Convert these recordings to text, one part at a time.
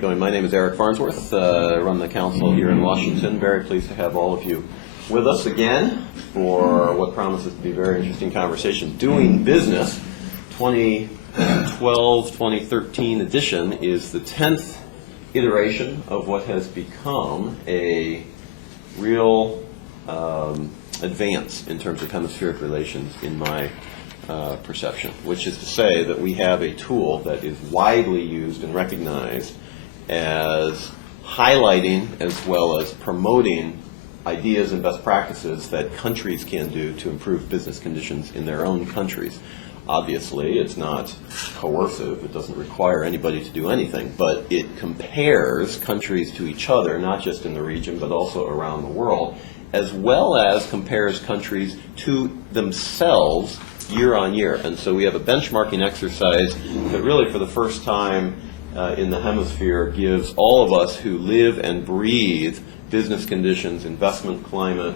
get going. My name is Eric Farnsworth. I run the council here in Washington. Very pleased to have all of you with us again for what promises to be a very interesting conversation. Doing Business 2012-2013 edition is the 10th iteration of what has become a real advance in terms of hemispheric relations in my perception, which is to say that we have a tool that is widely used and recognized as highlighting as well as promoting ideas and best practices that countries can do to improve business conditions in their own countries. Obviously, it's not coercive. It doesn't require anybody to do anything, but it compares countries to each other, not just in the region, but also around the world, as well as compares countries to themselves year on year. And so we have a benchmarking exercise that really for the first time in the hemisphere gives all of us who live and breathe business conditions, investment climate,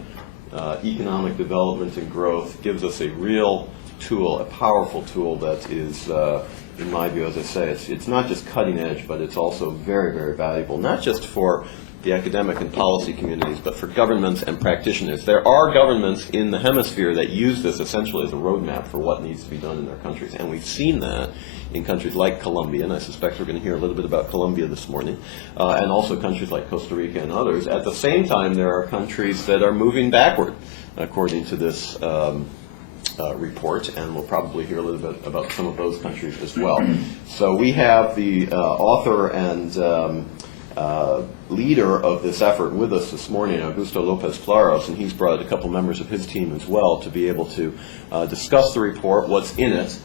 economic development and growth, gives us a real tool, a powerful tool that is, in my view, as I say, it's not just cutting edge, but it's also very, very valuable, not just for the academic and policy communities, but for governments and practitioners. There are governments in the hemisphere that use this essentially as a roadmap for what needs to be done in their countries, and we've seen that in countries like Colombia, and I suspect we're going to hear a little bit about Colombia this morning, and also countries like Costa Rica and others. At the same time, there are countries that are moving backward, according to this report, and we'll probably hear a little bit about some of those countries as well. So we have the author and leader of this effort with us this morning, Augusto Lopez-Claros, and he's brought a couple members of his team as well to be able to discuss the report, what's in it,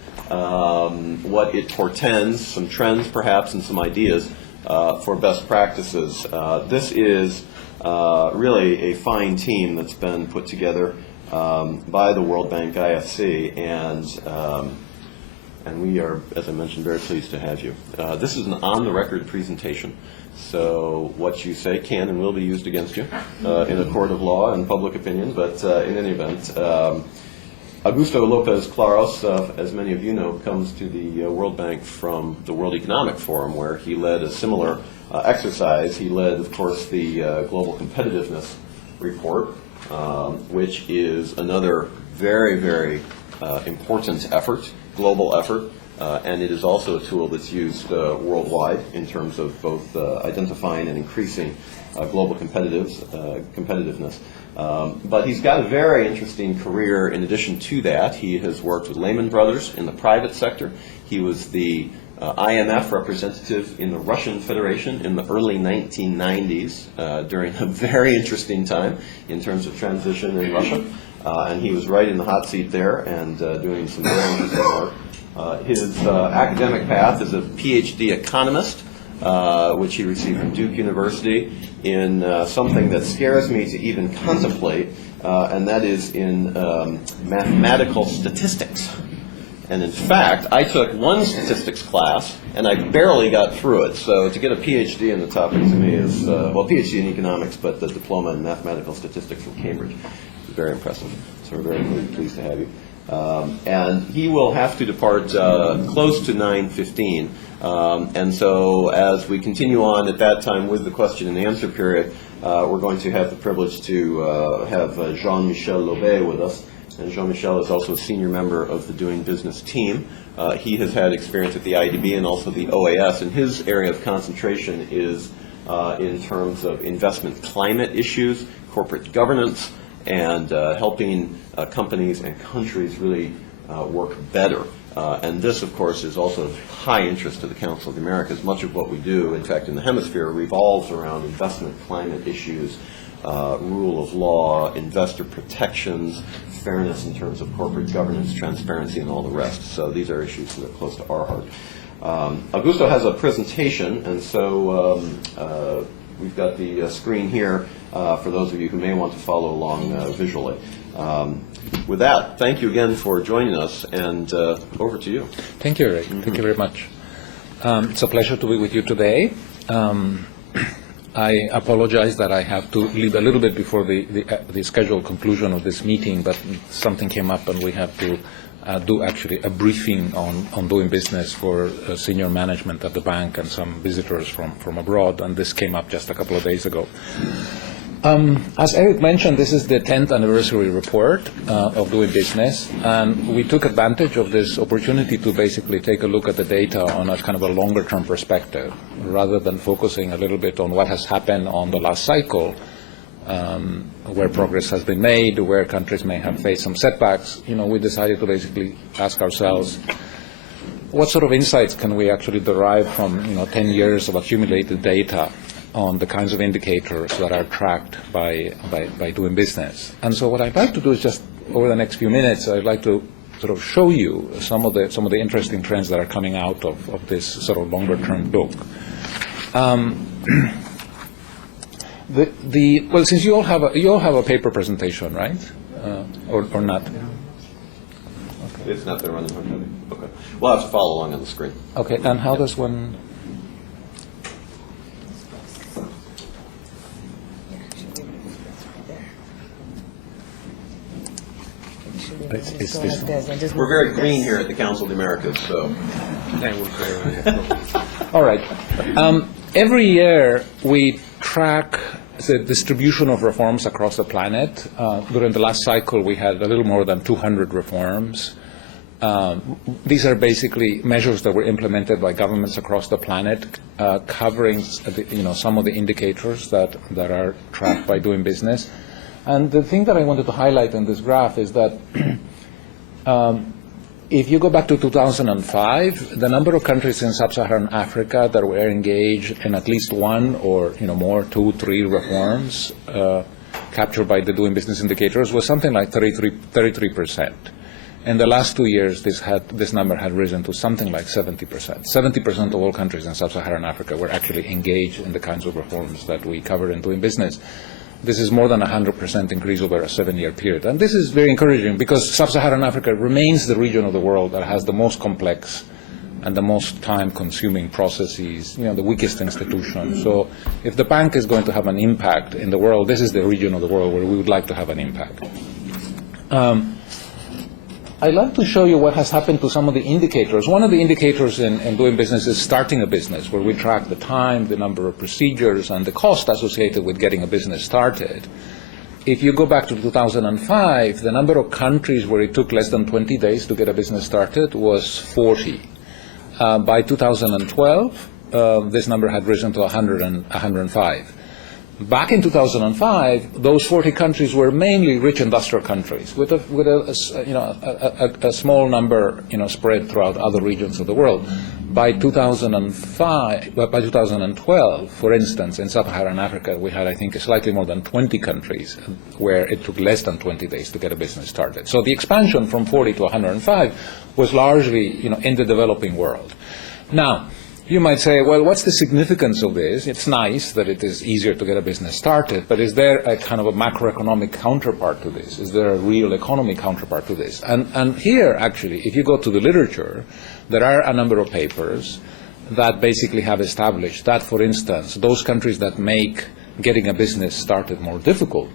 what it portends, some trends perhaps, and some ideas for best practices. This is really a fine team that's been put together by the World Bank IFC, and we are, as I mentioned, very pleased to have you. This is an on-the-record presentation, so what you say can and will be used against you in a court of law and public opinion, but in any event, Augusto Lopez-Claros, as many of you know, comes to the World Bank from the World Economic Forum, where he led a similar exercise. He led, of course, the Global Competitiveness Report, which is another very, very important effort, global effort, and it is also a tool that's used worldwide in terms of both identifying and increasing global competitiveness. But he's got a very interesting career in addition to that. He has worked with Lehman Brothers in the private sector. He was the IMF representative in the Russian Federation in the early 1990s during a very interesting time in terms of transition in Russia. And he was right in the hot seat there and doing some very interesting work. His academic path is a PhD economist, which he received from Duke University in something that scares me to even contemplate, and that is in mathematical statistics. And in fact, I took one statistics class, and I barely got through it. So to get a PhD in the topic to me is, well, PhD in economics, but the diploma in mathematical statistics from Cambridge is very impressive. So we're very pleased to have you. And he will have to depart close to 9:15. And so as we continue on at that time with the question and answer period, we're going to have the privilege to have Jean-Michel Loubet with us. And Jean-Michel is also a senior member of the Doing Business team. He has had experience at the IDB and also the OAS, and his area of concentration is in terms of investment climate issues, corporate governance, and helping companies and countries really work better. And this, of course, is also of high interest to the Council of the Americas. Much of what we do, in fact, in the hemisphere, revolves around investment climate issues, rule of law, investor protections, fairness in terms of corporate governance, transparency, and all the rest. So these are issues that are close to our heart. Augusto has a presentation, and so we've got the screen here for those of you who may want to follow along visually. With that, thank you again for joining us, and over to you. Thank you, Eric. Thank you very much. It's a pleasure to be with you today. I apologize that I have to leave a little bit before the scheduled conclusion of this meeting, but something came up and we have to do actually a briefing on doing business for senior management at the bank and some visitors from abroad, and this came up just a couple of days ago. As Eric mentioned, this is the 10th anniversary report of doing business, and we took advantage of this opportunity to basically take a look at the data on a kind of a longer-term perspective, rather than focusing a little bit on what has happened on the last cycle, where progress has been made, where countries may have faced some setbacks. We decided to basically ask ourselves, what sort of insights can we actually derive from 10 years of accumulated data on the kinds of indicators that are tracked by doing business. And so what I'd like to do is just over the next few minutes, I'd like to sort of show you some of the interesting trends that are coming out of this sort of longer-term look. Well, since you all have a paper presentation, right? Or not? Okay. It's not there on the okay. We'll have to follow along on the screen. Okay, and how does one? We're very green here at the Council of the Americas, so. All right. Every year we track the distribution of reforms across the planet. During the last cycle, we had a little more than 200 reforms. These are basically measures that were implemented by governments across the planet, covering some of the indicators that are tracked by doing business. And the thing that I wanted to highlight in this graph is that if you go back to 2005, the number of countries in sub-Saharan Africa that were engaged in at least one or more, 2, 3 reforms captured by the doing business indicators was something like 33%. In the last 2 years, this number had risen to something like 70%. 70% of all countries in sub-Saharan Africa were actually engaged in the kinds of reforms that we cover in doing business. This is more than 100% increase over a 7-year period. And this is very encouraging because sub-Saharan Africa remains the region of the world that has the most complex and the most time-consuming processes, the weakest institutions. So if the bank is going to have an impact in the world, this is the region of the world where we would like to have an impact. I'd like to show you what has happened to some of the indicators. One of the indicators in doing business is starting a business, where we track the time, the number of procedures, and the cost associated with getting a business started. If you go back to 2005, the number of countries where it took less than 20 days to get a business started was 40. By 2012, this number had risen to 105. Back in 2005, those 40 countries were mainly rich industrial countries with a small number, spread throughout other regions of the world. By 2012, for instance, in sub-Saharan Africa, we had, I think, slightly more than 20 countries where it took less than 20 days to get a business started. So the expansion from 40 to 105 was largely, in the developing world. Now, you might say, well, what's the significance of this? It's nice that it is easier to get a business started, but is there a kind of a macroeconomic counterpart to this? Is there a real economy counterpart to this? And here, actually, if you go to the literature, there are a number of papers that basically have established that, for instance, those countries that make getting a business started more difficult,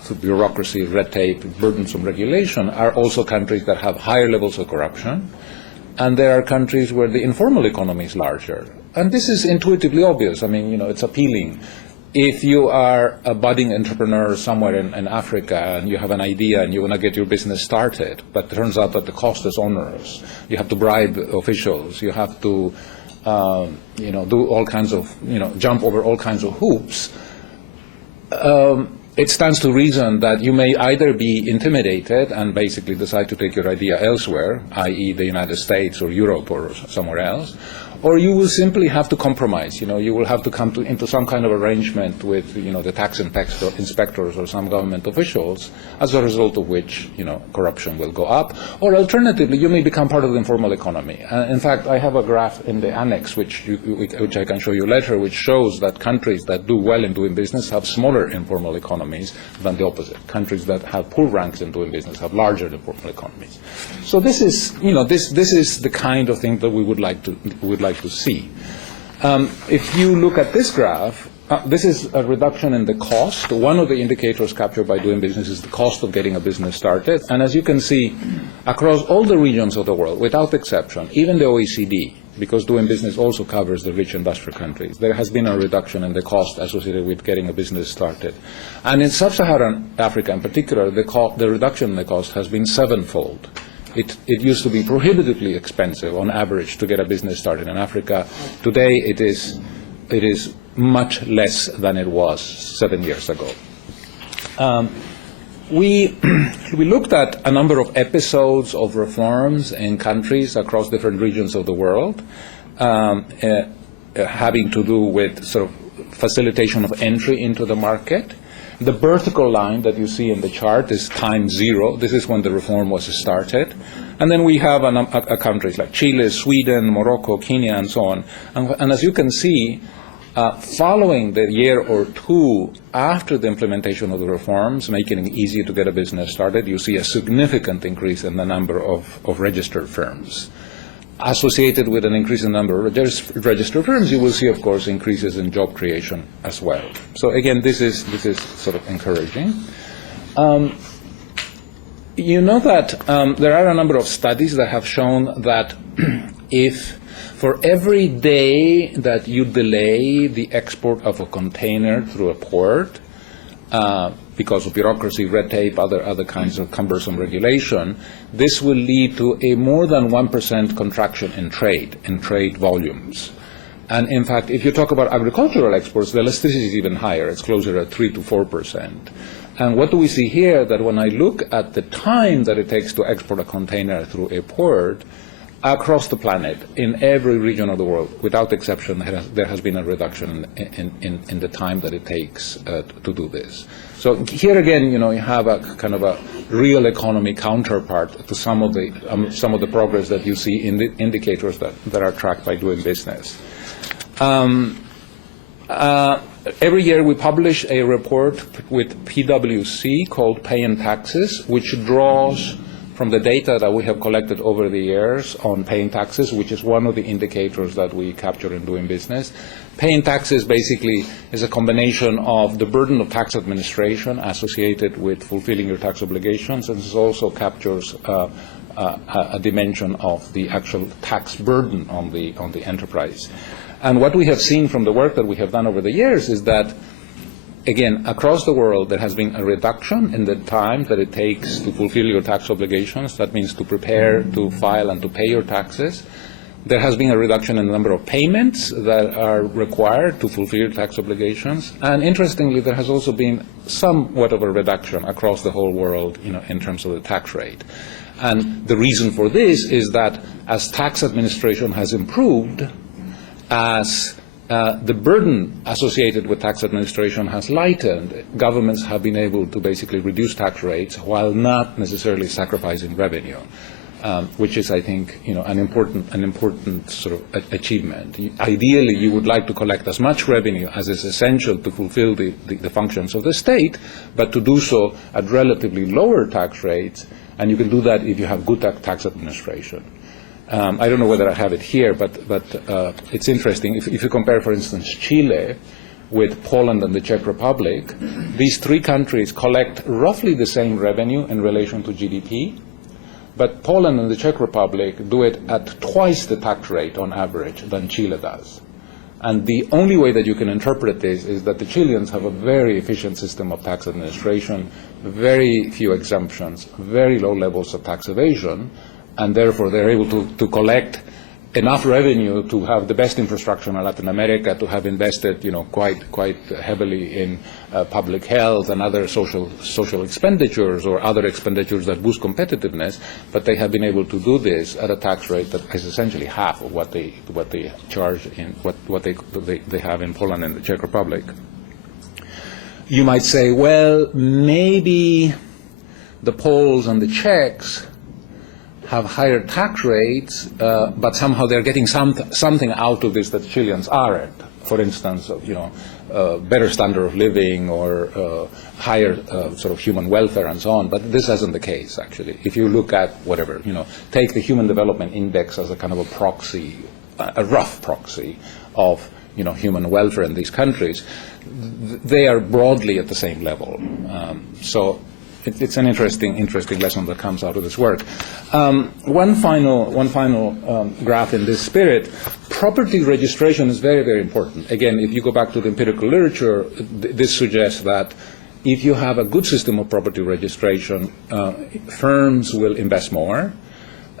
through bureaucracy, red tape, burdensome regulation, are also countries that have higher levels of corruption. And there are countries where the informal economy is larger. And this is intuitively obvious. I mean, it's appealing. If you are a budding entrepreneur somewhere in Africa and you have an idea and you want to get your business started, but it turns out that the cost is onerous, you have to bribe officials, you have to, do all kinds of, jump over all kinds of hoops, it stands to reason that you may either be intimidated and basically decide to take your idea elsewhere, i.e. the United States or Europe or somewhere else, or you will simply have to compromise. You will have to come into some kind of arrangement with, the tax inspectors or some government officials, as a result of which, corruption will go up. Or alternatively, you may become part of the informal economy. In fact, I have a graph in the annex, which I can show you later, which shows that countries that do well in doing business have smaller informal economies than the opposite. Countries that have poor ranks in doing business have larger informal economies. So this is, this is the kind of thing that we would like to see. If you look at this graph, this is a reduction in the cost. One of the indicators captured by doing business is the cost of getting a business started. And as you can see, across all the regions of the world, without exception, even the OECD, because doing business also covers the rich industrial countries, there has been a reduction in the cost associated with getting a business started. And in sub-Saharan Africa in particular, the reduction in the cost has been sevenfold. It used to be prohibitively expensive on average to get a business started in Africa. Today it is much less than it was 7 years ago. We looked at a number of episodes of reforms in countries across different regions of the world, having to do with sort of facilitation of entry into the market. The vertical line that you see in the chart is time zero. This is when the reform was started. And then we have countries like Chile, Sweden, Morocco, Kenya, and so on. And as you can see, following the year or two after the implementation of the reforms, making it easy to get a business started, you see a significant increase in the number of registered firms. Associated with an increase in the number of registered firms, you will see, of course, increases in job creation as well. So again, this is sort of encouraging. You know that there are a number of studies that have shown that if for every day that you delay the export of a container through a port, because of bureaucracy, red tape, other kinds of cumbersome regulation, this will lead to a more than 1% contraction in trade volumes. And in fact, if you talk about agricultural exports, the elasticity is even higher. It's closer to 3 to 4%. And what do we see here? That when I look at the time that it takes to export a container through a port, across the planet, in every region of the world, without exception, there has been a reduction in the time that it takes to do this. So here again, you have a kind of a real economy counterpart to some of the progress that you see in the indicators that are tracked by doing business. Every year we publish a report with PwC called Pay and Taxes, which draws from the data that we have collected over the years on paying taxes, which is one of the indicators that we capture in doing business. Paying taxes basically is a combination of the burden of tax administration associated with fulfilling your tax obligations, and this also captures a dimension of the actual tax burden on the enterprise. And what we have seen from the work that we have done over the years is that, again, across the world, there has been a reduction in the time that it takes to fulfill your tax obligations. That means to prepare, to file, and to pay your taxes. There has been a reduction in the number of payments that are required to fulfill your tax obligations. And interestingly, there has also been somewhat of a reduction across the whole world, in terms of the tax rate. And the reason for this is that as tax administration has improved, as the burden associated with tax administration has lightened, governments have been able to basically reduce tax rates while not necessarily sacrificing revenue, which is, I think, an important sort of achievement. Ideally, you would like to collect as much revenue as is essential to fulfill the functions of the state, but to do so at relatively lower tax rates, and you can do that if you have good tax administration. I don't know whether I have it here, but it's interesting. If you compare, for instance, Chile with Poland and the Czech Republic, these three countries collect roughly the same revenue in relation to GDP, but Poland and the Czech Republic do it at twice the tax rate on average than Chile does. And the only way that you can interpret this is that the Chileans have a very efficient system of tax administration, very few exemptions, very low levels of tax evasion, and therefore they're able to collect enough revenue to have the best infrastructure in Latin America, to have invested, quite heavily in public health and other social expenditures or other expenditures that boost competitiveness. But they have been able to do this at a tax rate that is essentially half of what they charge in what they have in Poland and the Czech Republic. You might say, well, maybe the Poles and the Czechs have higher tax rates, but somehow they're getting something out of this that Chileans aren't. For instance, better standard of living or higher sort of human welfare and so on. But this isn't the case, actually. If you look at take the Human Development Index as a kind of a proxy, a rough proxy. of human welfare in these countries, they are broadly at the same level. So it's an interesting lesson that comes out of this work. One final graph in this spirit. Property registration is very, very important. Again, if you go back to the empirical literature, this suggests that if you have a good system of property registration, firms will invest more.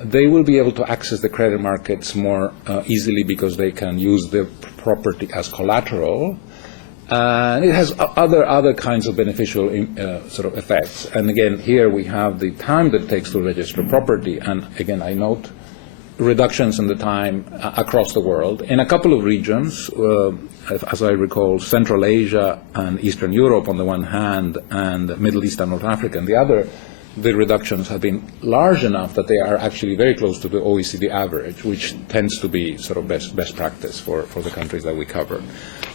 They will be able to access the credit markets more easily because they can use the property as collateral. And it has other kinds of beneficial sort of effects. And again, here we have the time that it takes to register property. And again, I note reductions in the time across the world. In a couple of regions, as I recall, Central Asia and Eastern Europe on the one hand, and Middle East and North Africa on the other, the reductions have been large enough that they are actually very close to the OECD average, which tends to be sort of best practice for the countries that we cover.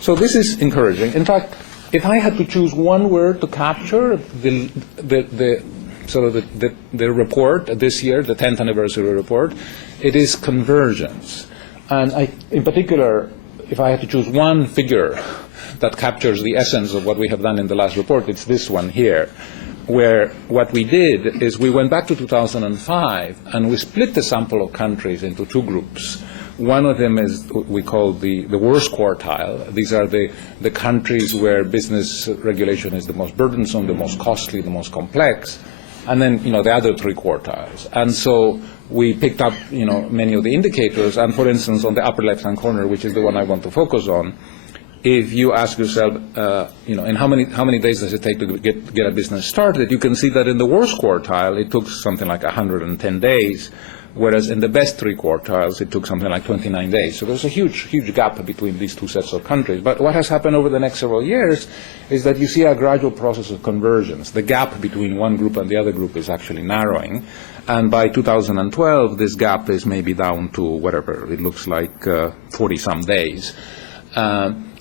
So this is encouraging. In fact, if I had to choose one word to capture the report this year, the 10th anniversary report, it is convergence. And in particular, if I had to choose one figure that captures the essence of what we have done in the last report, it's this one here, where what we did is we went back to 2005 and we split the sample of countries into two groups. One of them is we call the worst quartile. These are the countries where business regulation is the most burdensome, the most costly, the most complex, and then the other three quartiles. And so we picked up many of the indicators, and for instance on the upper left-hand corner, which is the one I want to focus on, if you ask yourself, in how many days does it take to get a business started, you can see that in the worst quartile it took something like 110 days, whereas in the best three quartiles it took something like 29 days. So there's a huge gap between these two sets of countries. But what has happened over the next several years is that you see a gradual process of convergence. The gap between one group and the other group is actually narrowing. And by 2012, this gap is maybe down to whatever, it looks like 40-some days.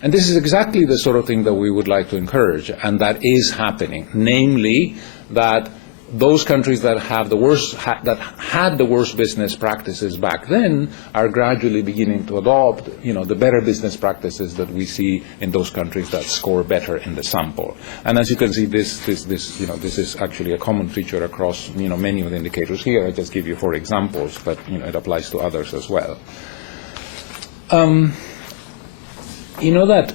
And this is exactly the sort of thing that we would like to encourage, and that is happening. Namely, that those countries that have that had the worst business practices back then are gradually beginning to adopt, the better business practices that we see in those countries that score better in the sample. And as you can see, this is actually a common feature across, many of the indicators here. I just give you 4 examples, but it applies to others as well. That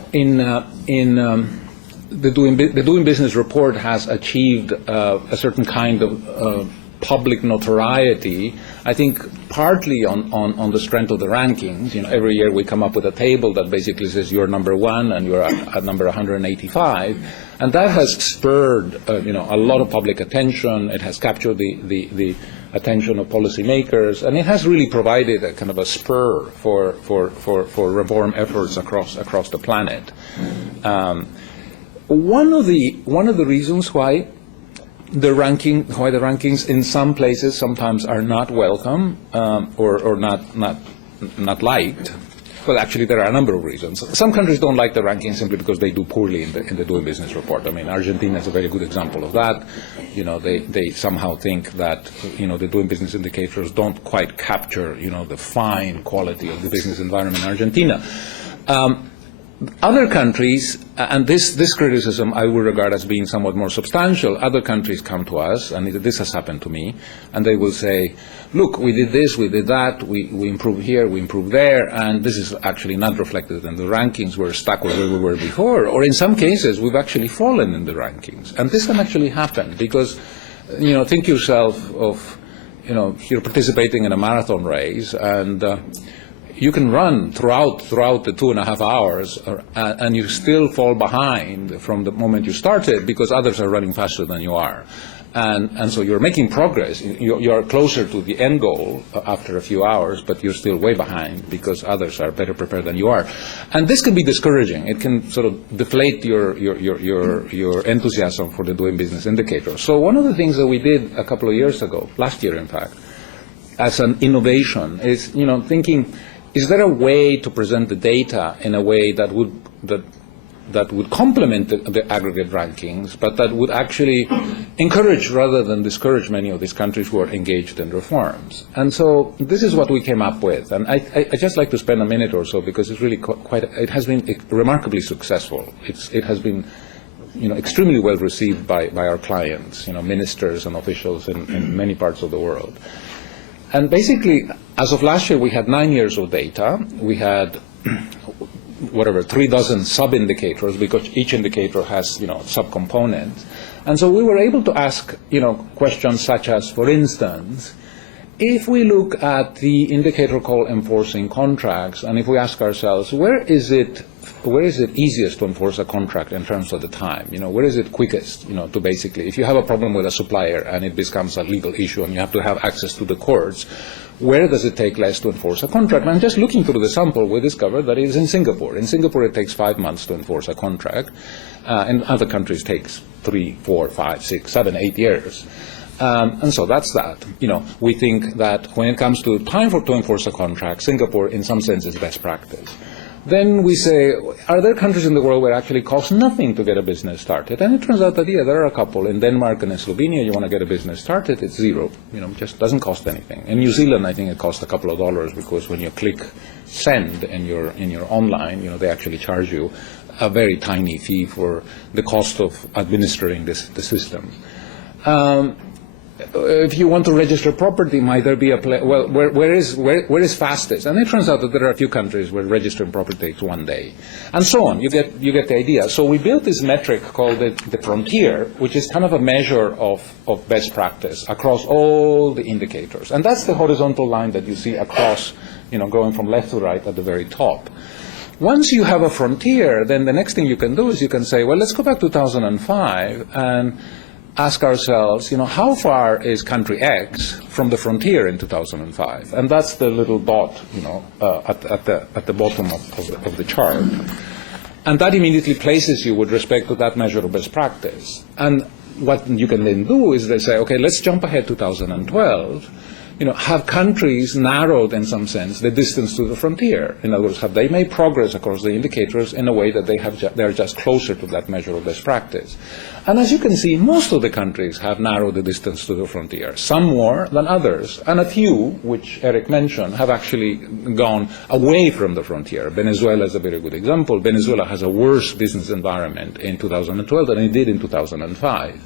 the Doing Business report has achieved a certain kind of public notoriety, I think partly on the strength of the rankings. Every year we come up with a table that basically says you're number 1 and you're at number 185, and that has spurred a lot of public attention. It has captured the attention of policymakers, and it has really provided a kind of a spur for reform efforts across the planet. One of the reasons why the rankings in some places sometimes are not welcome or not liked. Well, actually, there are a number of reasons. Some countries don't like the rankings simply because they do poorly in the Doing Business report. I mean, Argentina is a very good example of that. They somehow think that the Doing Business indicators don't quite capture the fine quality of the business environment in Argentina. Other countries, and this criticism I would regard as being somewhat more substantial, other countries come to us, and this has happened to me, and they will say, look, we did this, we did that, we improved here, we improved there, and this is actually not reflected in the rankings. We're stuck where we were before, or in some cases, we've actually fallen in the rankings. And this can actually happen because, think yourself of, you're participating in a marathon race, and you can run throughout the 2.5 hours, and you still fall behind from the moment you started because others are running faster than you are. And so you're making progress. You're closer to the end goal after a few hours, but you're still way behind because others are better prepared than you are. And this can be discouraging. It can sort of deflate your enthusiasm for the Doing Business indicator. So one of the things that we did a couple of years ago, last year in fact, as an innovation is, thinking, is there a way to present the data in a way that that would complement the aggregate rankings, but that would actually encourage rather than discourage many of these countries who are engaged in reforms. And so this is what we came up with. And I just like to spend a minute or so because it's really it has been remarkably successful. It has been extremely well received by our clients, ministers and officials in many parts of the world. And basically, as of last year, we had 9 years of data. We had 3 dozen sub-indicators because each indicator has, subcomponents. And so we were able to ask, questions such as, for instance, if we look at the indicator called enforcing contracts, and if we ask ourselves, where is it easiest to enforce a contract in terms of the time? Where is it quickest, to basically, if you have a problem with a supplier and it becomes a legal issue and you have to have access to the courts, where does it take less to enforce a contract? And just looking through the sample, we discovered that it is in Singapore. In Singapore, it takes 5 months to enforce a contract. In other countries, it takes 3, 4, 5, 6, 7, 8 years. And so that's that. We think that when it comes to time to enforce a contract, Singapore, in some sense, is best practice. Then we say, are there countries in the world where it actually costs nothing to get a business started? And it turns out that, there are a couple. In Denmark and in Slovenia, you want to get a business started, it's zero. It just doesn't cost anything. In New Zealand, I think it costs a couple of dollars because when you click send in your online, they actually charge you a very tiny fee for the cost of administering the system. If you want to register property, might there be a place? Well, where is fastest? And it turns out that there are a few countries where registering property takes 1 day, and so on. You get the idea. So we built this metric called the frontier, which is kind of a measure of best practice across all the indicators, and that's the horizontal line that you see across, going from left to right at the very top. Once you have a frontier, then the next thing you can do is you can say, well, let's go back to 2005 and ask ourselves, how far is country X from the frontier in 2005? And that's the little dot, at the bottom of the chart. And that immediately places you with respect to that measure of best practice. And what you can then do is they say, okay, let's jump ahead to 2012. Have countries narrowed, in some sense, the distance to the frontier? In other words, have they made progress across the indicators in a way that they are just closer to that measure of best practice? And as you can see, most of the countries have narrowed the distance to the frontier, some more than others, and a few, which Eric mentioned, have actually gone away from the frontier. Venezuela is a very good example. Venezuela has a worse business environment in 2012 than it did in 2005.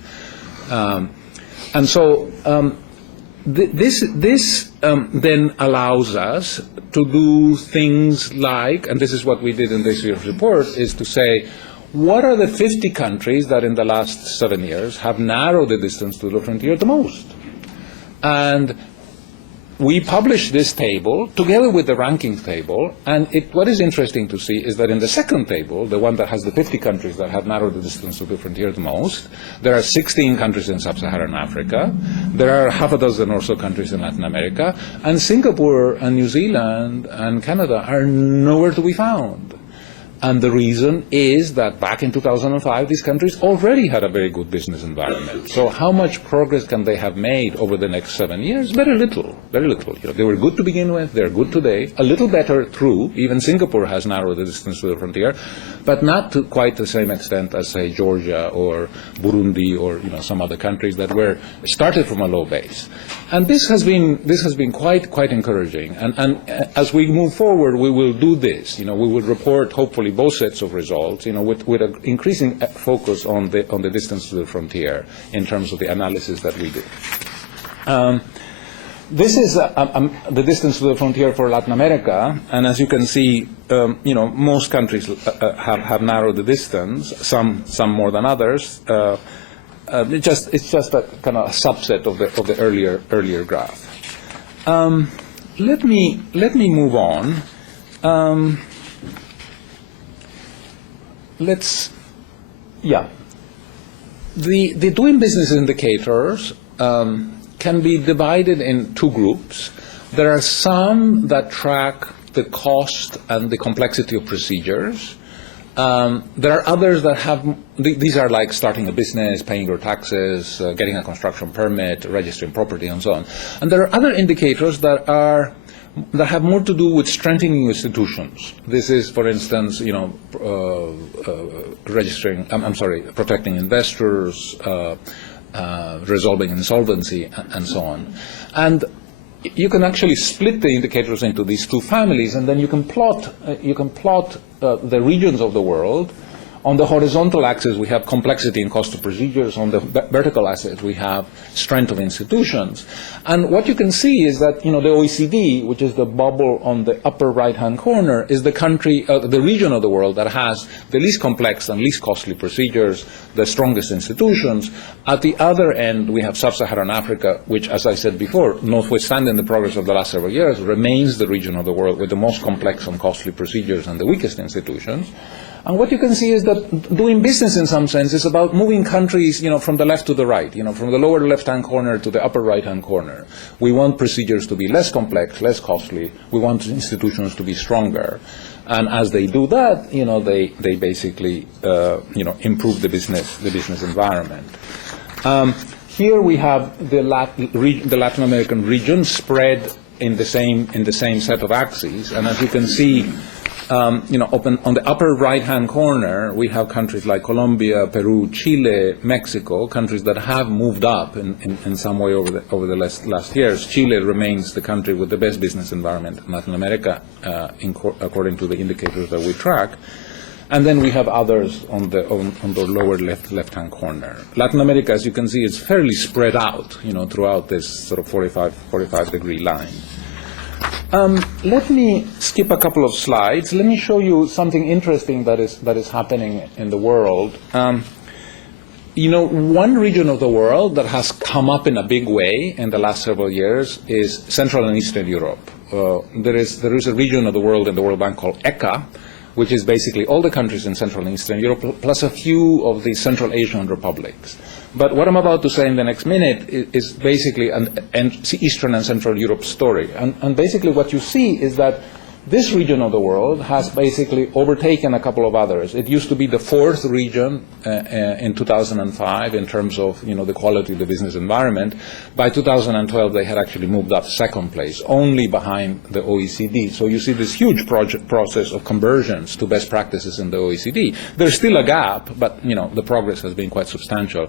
This then allows us to do things like, and this is what we did in this year's report, is to say, what are the 50 countries that in the last 7 years have narrowed the distance to the frontier the most? And we published this table together with the rankings table, and what is interesting to see is that in the second table, the one that has the 50 countries that have narrowed the distance to the frontier the most, there are 16 countries in sub-Saharan Africa, there are half a dozen or so countries in Latin America, and Singapore and New Zealand and Canada are nowhere to be found. And the reason is that back in 2005, these countries already had a very good business environment. So how much progress can they have made over the next 7 years? Very little, very little. They were good to begin with, they're good today, a little better, true. Even Singapore has narrowed the distance to the frontier, but not to quite the same extent as, say, Georgia or Burundi or some other countries that were started from a low base. And this has been quite encouraging. And as we move forward, we will do this. We will report, hopefully, both sets of results, with an increasing focus on the distance to the frontier in terms of the analysis that we do. This is the distance to the frontier for Latin America, and as you can see, most countries have narrowed the distance, some more than others. It's just a kind of a subset of the earlier graph. Let me move on. The doing business indicators can be divided in two groups. There are some that track the cost and the complexity of procedures. There are others that have, these are like starting a business, paying your taxes, getting a construction permit, registering property, and so on. And there are other indicators that are that have more to do with strengthening institutions. This is, for instance, protecting investors, resolving insolvency, and so on. And you can actually split the indicators into these two families, and then you can plot the regions of the world. On the horizontal axis, we have complexity and cost of procedures. On the vertical axis, we have strength of institutions. And what you can see is that, the OECD, which is the bubble on the upper right-hand corner, is the country, the region of the world that has the least complex and least costly procedures, the strongest institutions. At the other end, we have sub-Saharan Africa, which, as I said before, notwithstanding the progress of the last several years, remains the region of the world with the most complex and costly procedures and the weakest institutions. And what you can see is that doing business, in some sense, is about moving countries, from the left to the right, from the lower left-hand corner to the upper right-hand corner. We want procedures to be less complex, less costly. We want institutions to be stronger. And as they do that, they basically, improve the business environment. Here we have the Latin American region spread in the same set of axes. And as you can see, on the upper right-hand corner, we have countries like Colombia, Peru, Chile, Mexico, countries that have moved up in some way over the last years. Chile remains the country with the best business environment in Latin America, according to the indicators that we track. And then we have others on the lower left-hand corner. Latin America, as you can see, is fairly spread out, throughout this sort of 45-degree line. Let me skip a couple of slides. Let me show you something interesting that is happening in the world. One region of the world that has come up in a big way in the last several years is Central and Eastern Europe. There is a region of the world in the World Bank called ECA, which is basically all the countries in Central and Eastern Europe, plus a few of the Central Asian republics. But what I'm about to say in the next minute is basically an Eastern and Central Europe story. And basically what you see is that this region of the world has basically overtaken a couple of others. It used to be the fourth region in 2005 in terms of the quality of the business environment. By 2012, they had actually moved up second place, only behind the OECD. So you see this huge process of convergence to best practices in the OECD. There's still a gap, but the progress has been quite substantial.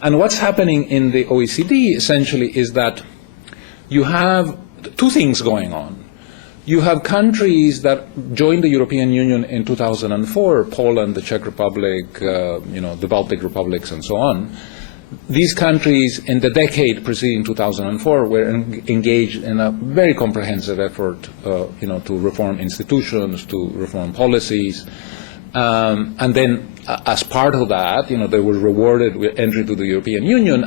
And what's happening in the OECD essentially is that you have two things going on. You have countries that joined the European Union in 2004, Poland, the Czech Republic, the Baltic republics, and so on. These countries, in the decade preceding 2004, were engaged in a very comprehensive effort, to reform institutions, to reform policies. And then, as part of that, they were rewarded with entry to the European Union,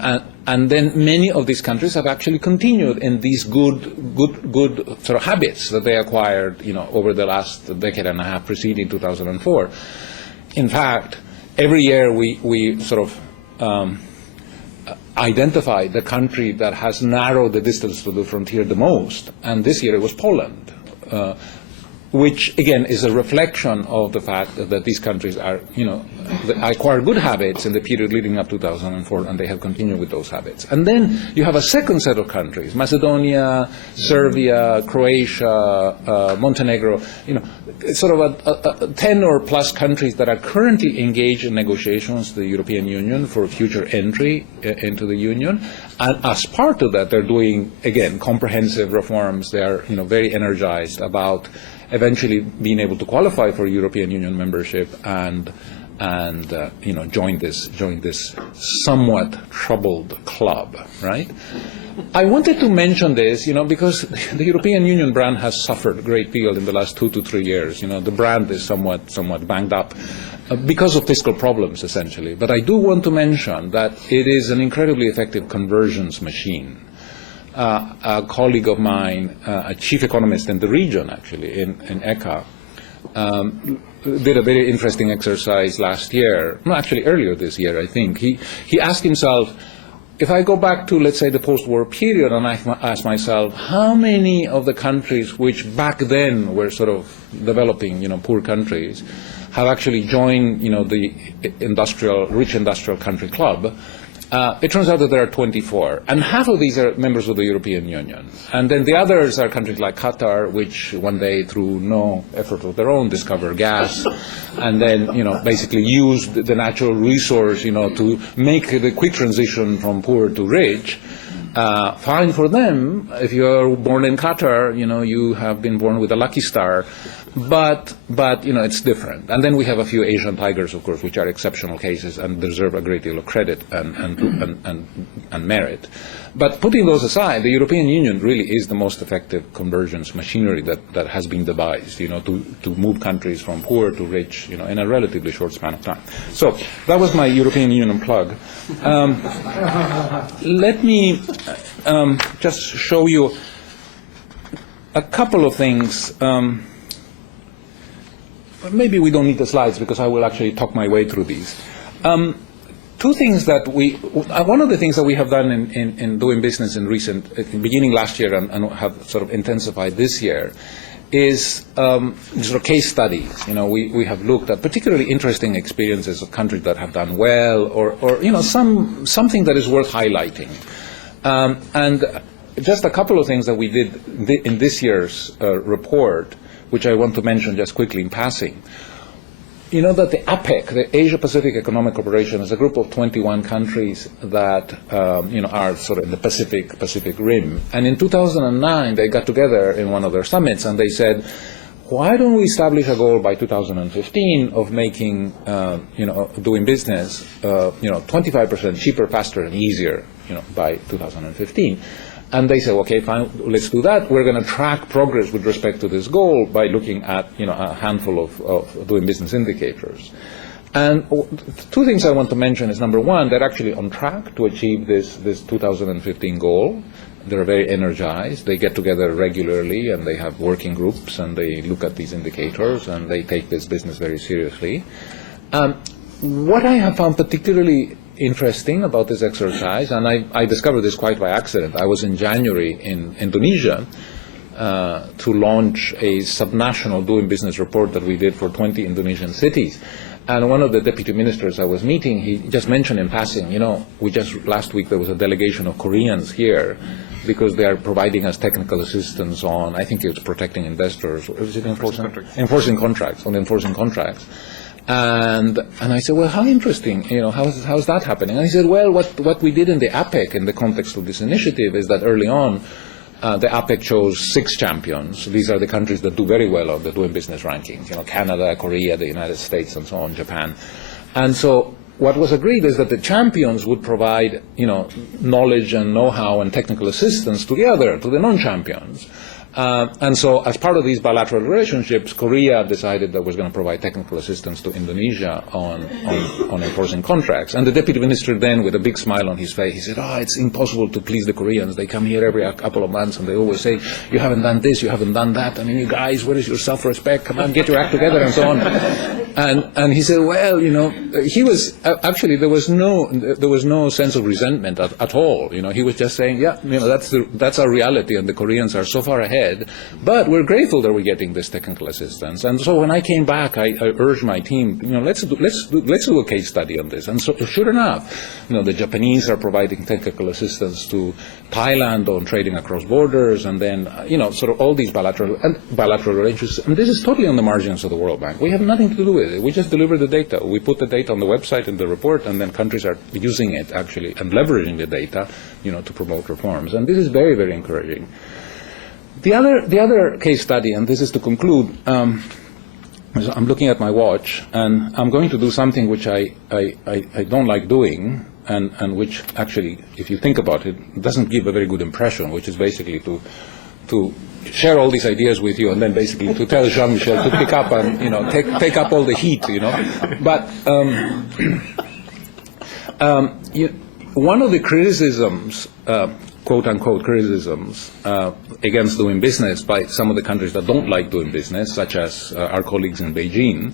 and then many of these countries have actually continued in these good sort of habits that they acquired, over the last decade and a half preceding 2004. In fact, every year we sort of identify the country that has narrowed the distance to the frontier the most, and this year it was Poland. Which, again, is a reflection of the fact that these countries are, acquire good habits in the period leading up to 2004, and they have continued with those habits. And then you have a second set of countries, Macedonia, Serbia, Croatia, Montenegro, sort of 10 or plus countries that are currently engaged in negotiations with the European Union for future entry into the Union. And as part of that, they're doing, again, comprehensive reforms. They are, very energized about eventually being able to qualify for European Union membership and join this somewhat troubled club, right? I wanted to mention this, because the European Union brand has suffered a great deal in the last 2 to 3 years. The brand is somewhat banged up because of fiscal problems, essentially. But I do want to mention that it is an incredibly effective convergence machine. A colleague of mine, a chief economist in the region, actually, in ECA, did a very interesting exercise last year, no, actually earlier this year, I think. He asked himself, if I go back to, let's say, the post-war period, and I ask myself, how many of the countries which back then were sort of developing, poor countries, have actually joined, the rich industrial country club? It turns out that there are 24, and half of these are members of the European Union. And then the others are countries like Qatar, which one day, through no effort of their own, discovered gas, and then, basically used the natural resource, to make the quick transition from poor to rich. Fine for them. If you're born in Qatar, you have been born with a lucky star. But it's different. And then we have a few Asian tigers, of course, which are exceptional cases and deserve a great deal of credit and merit. But putting those aside, the European Union really is the most effective convergence machinery that has been devised, to move countries from poor to rich, in a relatively short span of time. So that was my European Union plug. Let me just show you a couple of things. Maybe we don't need the slides because I will actually talk my way through these. Two things that one of the things that we have done in doing business beginning last year and have sort of intensified this year is sort of case studies. We have looked at particularly interesting experiences of countries that have done well or something that is worth highlighting. And just a couple of things that we did in this year's report, which I want to mention just quickly in passing. That the APEC, the Asia-Pacific Economic Cooperation, is a group of 21 countries that, are sort of in the Pacific Rim. And in 2009, they got together in one of their summits and they said, why don't we establish a goal by 2015 of making, doing business, 25% cheaper, faster, and easier, by 2015. And they say, okay, fine, let's do that. We're going to track progress with respect to this goal by looking at, a handful of doing business indicators. And two things I want to mention is, number one, they're actually on track to achieve this 2015 goal. They're very energized. They get together regularly, and they have working groups, and they look at these indicators, and they take this business very seriously. What I have found particularly interesting about this exercise, and I discovered this quite by accident. I was in January in Indonesia to launch a subnational doing business report that we did for 20 Indonesian cities. And one of the deputy ministers I was meeting, he just mentioned in passing, last week there was a delegation of Koreans here because they are providing us technical assistance on, I think it's protecting investors, or is it enforcing contracts. And I said, well, how interesting, how's that happening? And he said, well, what we did in the APEC in the context of this initiative is that early on, the APEC chose 6 champions. These are the countries that do very well on the doing business rankings, Canada, Korea, the United States, and so on, Japan. And so what was agreed is that the champions would provide, knowledge and know-how and technical assistance to the non-champions. And so as part of these bilateral relationships, Korea decided that it was going to provide technical assistance to Indonesia on enforcing contracts. And the deputy minister then, with a big smile on his face, he said, it's impossible to please the Koreans. They come here every couple of months and they always say, you haven't done this, you haven't done that. I mean, you guys, where is your self-respect? Come on, get your act together, and so on. And he said, well, he was, actually, there was no sense of resentment at all. He was just saying, that's our reality, and the Koreans are so far ahead. But we're grateful that we're getting this technical assistance. And so when I came back, I urged my team, let's do a case study on this. And so sure enough, the Japanese are providing technical assistance to Thailand on trading across borders, and then sort of all these bilateral arrangements. And this is totally on the margins of the World Bank. We have nothing to do with it. We just deliver the data. We put the data on the website in the report, and then countries are using it actually and leveraging the data, to promote reforms. And this is very, very encouraging. The other case study, and this is to conclude, I'm looking at my watch, and I'm going to do something which I don't like doing, and which actually, if you think about it, doesn't give a very good impression, which is basically to share all these ideas with you, and then basically to tell Jean-Michel to pick up and take up all the heat, But one of the criticisms, quote-unquote criticisms, against doing business by some of the countries that don't like doing business, such as our colleagues in Beijing,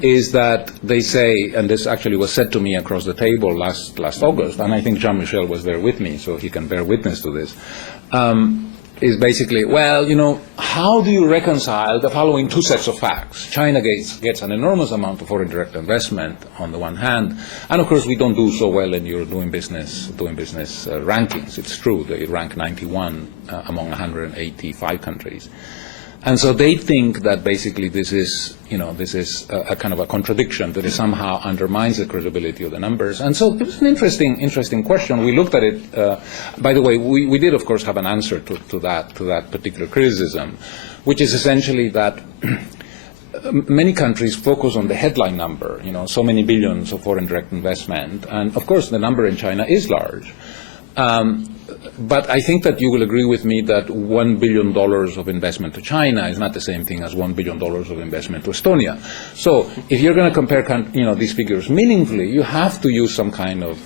is that they say, and this actually was said to me across the table last August, and I think Jean-Michel was there with me, so he can bear witness to this. is basically, well, how do you reconcile the following two sets of facts? China gets an enormous amount of foreign direct investment on the one hand, and of course we don't do so well in your doing business rankings. It's true, they rank 91 among 185 countries. And so they think that basically this is a kind of a contradiction that somehow undermines the credibility of the numbers. And so it was an interesting question. We looked at it. By the way, we did, of course, have an answer to that particular criticism, which is essentially that many countries focus on the headline number, so many billions of foreign direct investment. And, of course, the number in China is large. But I think that you will agree with me that $1 billion of investment to China is not the same thing as $1 billion of investment to Estonia. So if you're going to compare, these figures meaningfully, you have to use some kind of,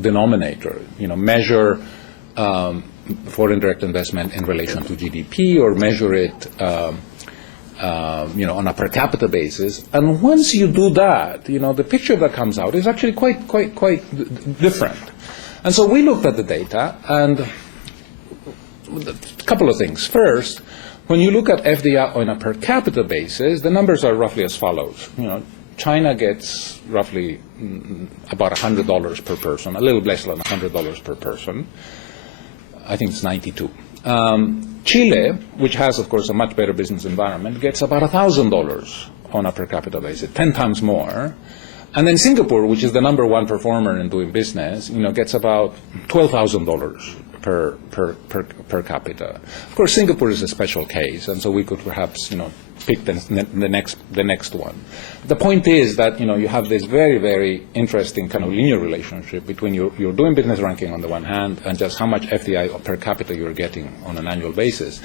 denominator, measure foreign direct investment in relation to GDP or measure it, on a per capita basis. And once you do that, the picture that comes out is actually quite different. And so we looked at the data, and a couple of things. First, when you look at FDI on a per capita basis, the numbers are roughly as follows. China gets roughly about $100 per person, a little less than $100 per person. I think it's 92. Chile, which has, of course, a much better business environment, gets about $1,000 on a per capita basis, 10 times more. And then Singapore, which is the number one performer in doing business, gets about $12,000 per capita. Of course, Singapore is a special case, and so we could perhaps, pick the next one. The point is that, you have this very, very interesting kind of linear relationship between your doing business ranking on the one hand and just how much FDI per capita you're getting on an annual basis.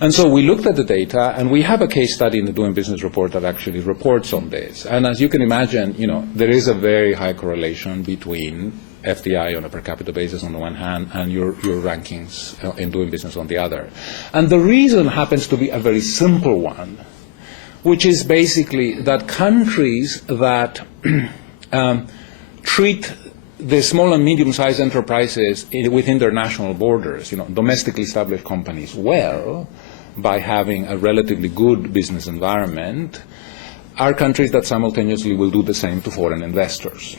And so we looked at the data, and we have a case study in the Doing Business report that actually reports on this. And as you can imagine, there is a very high correlation between FDI on a per capita basis on the one hand and your rankings in doing business on the other. And the reason happens to be a very simple one, which is basically that countries that treat the small and medium-sized enterprises within their national borders, domestically established companies well, by having a relatively good business environment, are countries that simultaneously will do the same to foreign investors.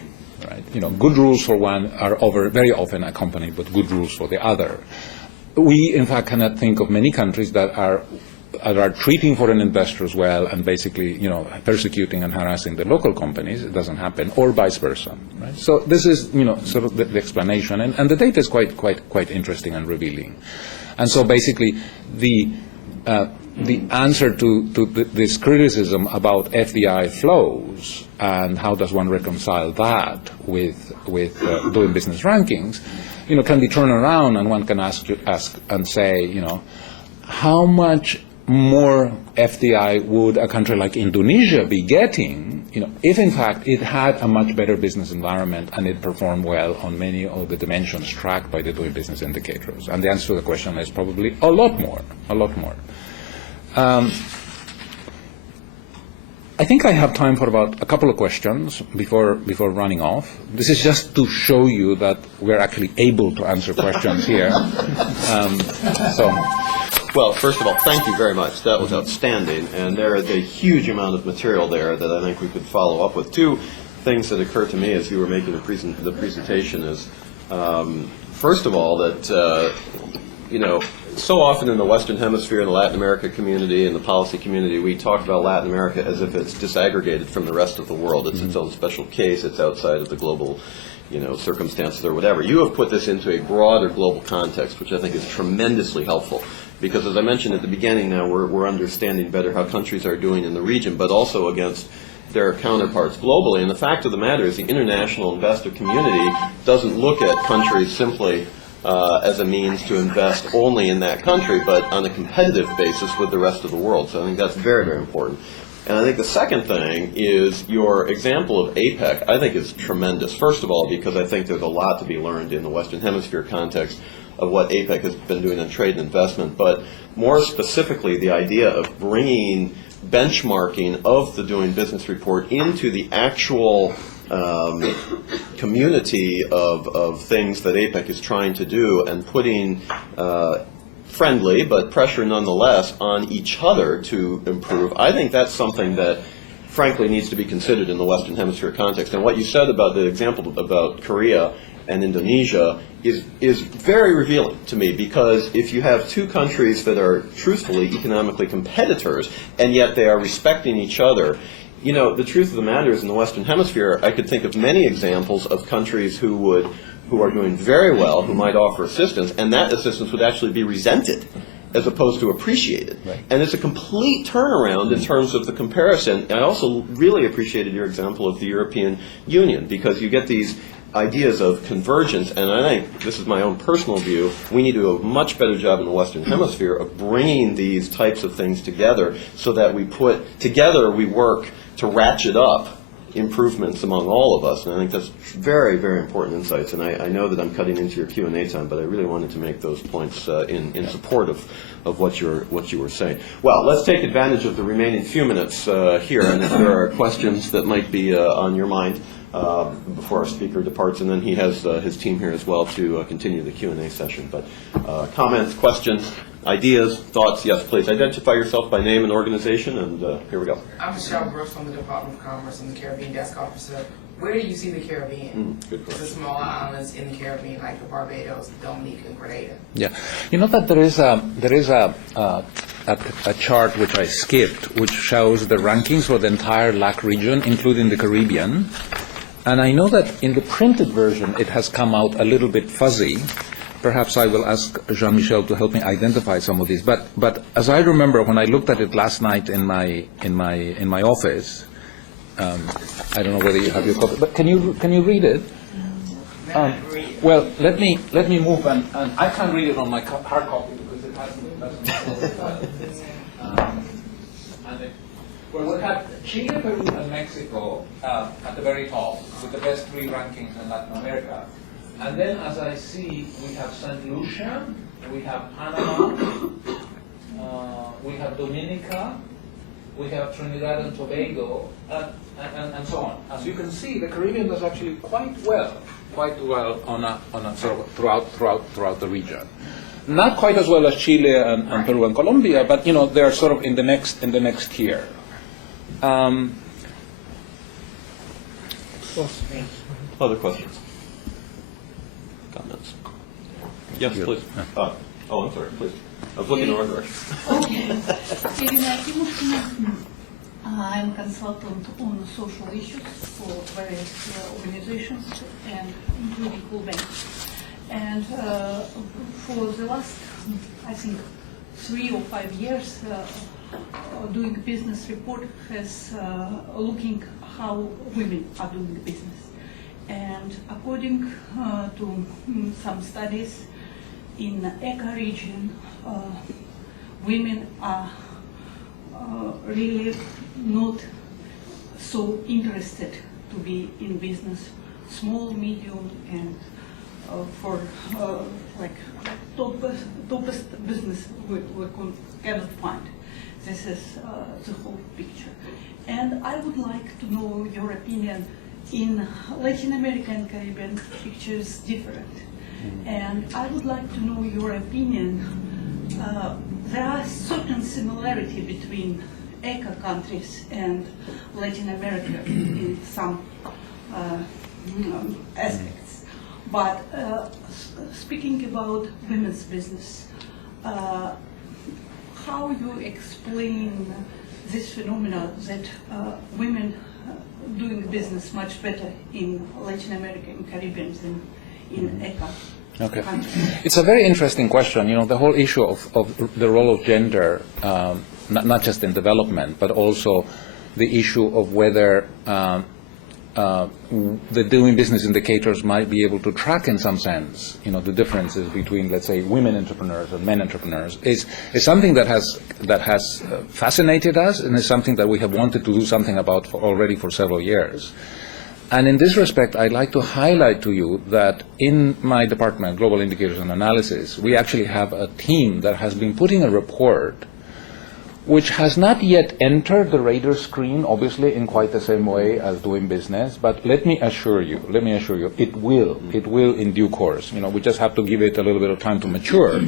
Right? Good rules for one are very often accompanied with good rules for the other. We, in fact, cannot think of many countries that are treating foreign investors well and basically, persecuting and harassing the local companies. It doesn't happen, or vice versa. Right? So this is, sort of the explanation, and the data is quite interesting and revealing. And so basically, the answer to this criticism about FDI flows and how does one reconcile that with doing business rankings, can be turned around, and one can ask and say, how much more FDI would a country like Indonesia be getting, if in fact it had a much better business environment and it performed well on many of the dimensions tracked by the doing business indicators? And the answer to the question is probably a lot more. I think I have time for about a couple of questions before running off. This is just to show you that we're actually able to answer questions here. Well, first of all, thank you very much. That was outstanding, and there is a huge amount of material there that I think we could follow up with. Two things that occurred to me as you were making the presentation is, first of all, that so often in the Western Hemisphere, in the Latin America community, in the policy community, we talk about Latin America as if it's disaggregated from the rest of the world. It's its own special case. It's outside of the global circumstances or whatever. You have put this into a broader global context, which I think is tremendously helpful. Because as I mentioned at the beginning now, we're understanding better how countries are doing in the region, but also against their counterparts globally. And the fact of the matter is the international investor community doesn't look at countries simply as a means to invest only in that country, but on a competitive basis with the rest of the world. So I think that's very, very important. And I think the second thing is your example of APEC, I think is tremendous. First of all, because I think there's a lot to be learned in the Western Hemisphere context of what APEC has been doing on trade and investment, but more specifically the idea of bringing benchmarking of the Doing Business report into the actual community of things that APEC is trying to do, and putting friendly, but pressure nonetheless on each other to improve, I think that's something that frankly needs to be considered in the Western Hemisphere context. And what you said about the example about Korea and Indonesia is very revealing to me, because if you have two countries that are truthfully economically competitors and yet they are respecting each other, you know, the truth of the matter is in the Western Hemisphere, I could think of many examples of countries who are doing very well, who might offer assistance, and that assistance would actually be resented as opposed to appreciated. Right. And it's a complete turnaround in terms of the comparison. I also really appreciated your example of the European Union, because you get these ideas of convergence, and I think, this is my own personal view, we need to do a much better job in the Western Hemisphere of bringing these types of things together so that we work to ratchet up improvements among all of us. And I think that's very, very important insights. And I know that I'm cutting into your Q&A time, but I really wanted to make those points in support of what you were saying. Well, let's take advantage of the remaining few minutes here, and if there are questions that might be on your mind before our speaker departs, and then he has his team here as well to continue the Q&A session. But comments, questions, ideas, thoughts? Yes, please. Identify yourself by name and organization, and here we go. I'm Michelle Brooks from the Department of Commerce. I'm the Caribbean Desk Officer. Where do you see the Caribbean? Good question. The smaller islands in the Caribbean, like the Barbados, Dominica, and Grenada. Yeah, you know that there is a chart which I skipped, which shows the rankings for the entire LAC region, including the Caribbean. And I know that in the printed version, it has come out a little bit fuzzy. Perhaps I will ask Jean-Michel to help me identify some of these. But as I remember, when I looked at it last night in my office, I don't know whether you have your copy, but can you read it? Well, let me move, and I can't read it on my hard copy because it doesn't. Well, we have Chile, Peru, and Mexico at the very top, with the best 3 rankings in Latin America. And then, as I see, we have St. Lucia, we have Panama, we have Dominica, we have Trinidad and Tobago, and so on. As you can see, the Caribbean does actually quite well on a sort of throughout the region. Not quite as well as Chile and Peru and Colombia, but you know they're sort of in the next tier. Other questions? Comments? Yes, please. Oh, I'm sorry, please. I was looking in our direction. Okay. I'm consultant on social issues for various organizations, and including World Bank. And for the last, I think, 3 or 5 years, doing business report has looking how women are doing business. And according to some studies in ECA region, women are really not so interested to be in business, small, medium, and for like topest business we cannot find. This is the whole picture. And I would like to know your opinion. In Latin America and Caribbean, picture is different. And I would like to know your opinion. There are certain similarity between ECA countries and Latin America in some aspects. But speaking about women's business, how you explain this phenomenon that women doing business much better in Latin America and Caribbean than in ECA? Okay. It's a very interesting question. You know, the whole issue of the role of gender, not just in development, but also the issue of whether the doing business indicators might be able to track in some sense, you know, the differences between, let's say, women entrepreneurs and men entrepreneurs is something that has fascinated us, and is something that we have wanted to do something about already for several years. And in this respect, I'd like to highlight to you that in my department, Global Indicators and Analysis, we actually have a team that has been putting a report which has not yet entered the radar screen, obviously, in quite the same way as doing business. But let me assure you, it will in due course. We just have to give it a little bit of time to mature.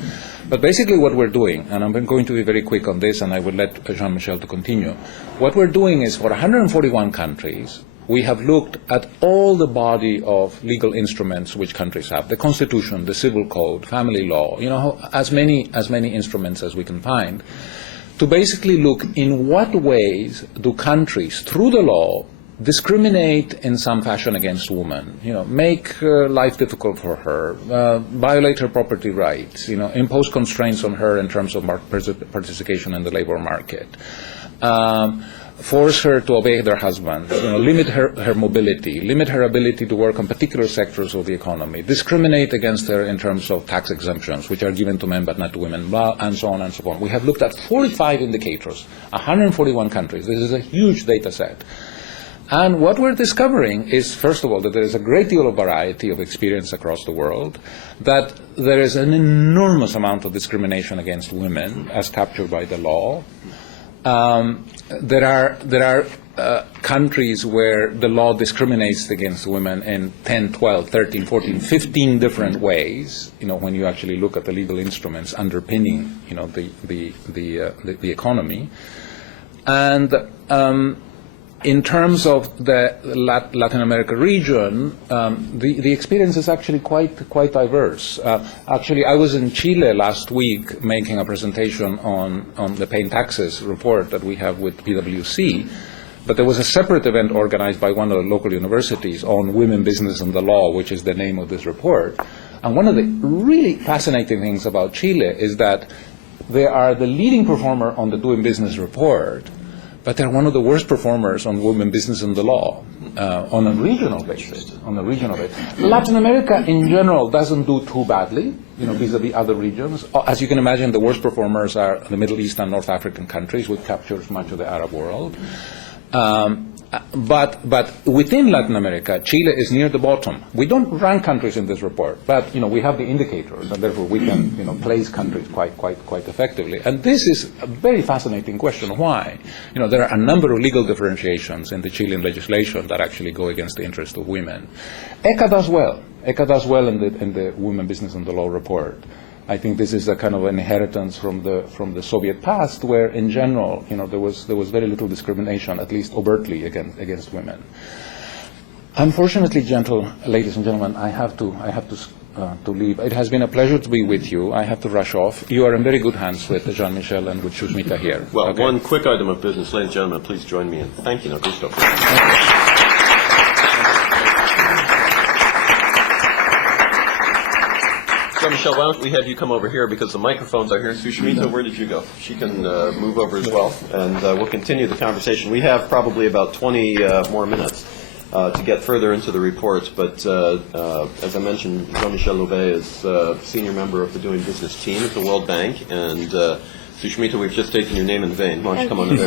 But basically what we're doing, and I'm going to be very quick on this, and I will let Jean-Michel to continue. What we're doing is for 141 countries, we have looked at all the body of legal instruments which countries have, the Constitution, the Civil Code, family law, as many instruments as we can find, to basically look in what ways do countries, through the law, discriminate in some fashion against women, make life difficult for her, violate her property rights, impose constraints on her in terms of participation in the labor market, force her to obey their husband, limit her mobility, limit her ability to work on particular sectors of the economy, discriminate against her in terms of tax exemptions, which are given to men but not to women, blah, and so on and so on. We have looked at 45 indicators, 141 countries. This is a huge data set. And what we're discovering is, first of all, that there is a great deal of variety of experience across the world, that there is an enormous amount of discrimination against women as captured by the law. There are countries where the law discriminates against women in 10, 12, 13, 14, 15 different ways, when you actually look at the legal instruments underpinning, the economy. And in terms of the Latin America region, the experience is actually quite diverse. Actually, I was in Chile last week making a presentation on the paying taxes report that we have with PwC, but there was a separate event organized by one of the local universities on women, business, and the law, which is the name of this report. And one of the really fascinating things about Chile is that they are the leading performer on the Doing Business report, but they're one of the worst performers on women, business, and the law on a regional basis. Latin America, in general, doesn't do too badly, vis-a-vis other regions. As you can imagine, the worst performers are the Middle East and North African countries, which captures much of the Arab world. But within Latin America, Chile is near the bottom. We don't rank countries in this report, but we have the indicators, and therefore we can place countries quite effectively. And this is a very fascinating question. Why? There are a number of legal differentiations in the Chilean legislation that actually go against the interest of women. ECA does well. ECA does well in the Women, Business, and the Law report. I think this is a kind of inheritance from the Soviet past, where in general, there was very little discrimination, at least overtly, against women. Unfortunately, ladies and gentlemen, I have to leave. It has been a pleasure to be with you. I have to rush off. You are in very good hands with Jean-Michel and with Sushmita here. Well, okay. One quick item of business, ladies and gentlemen, please join me in thanking Augusto. Michelle, why don't we have you come over here, because the microphones are here. Sushmita, where did you go? She can move over as well, and we'll continue the conversation. We have probably about 20 more minutes to get further into the reports, but as I mentioned, Jean-Michel Louvet is senior member of the Doing Business team at the World Bank, and Sushmita, we've just taken your name in vain. Why don't you come on over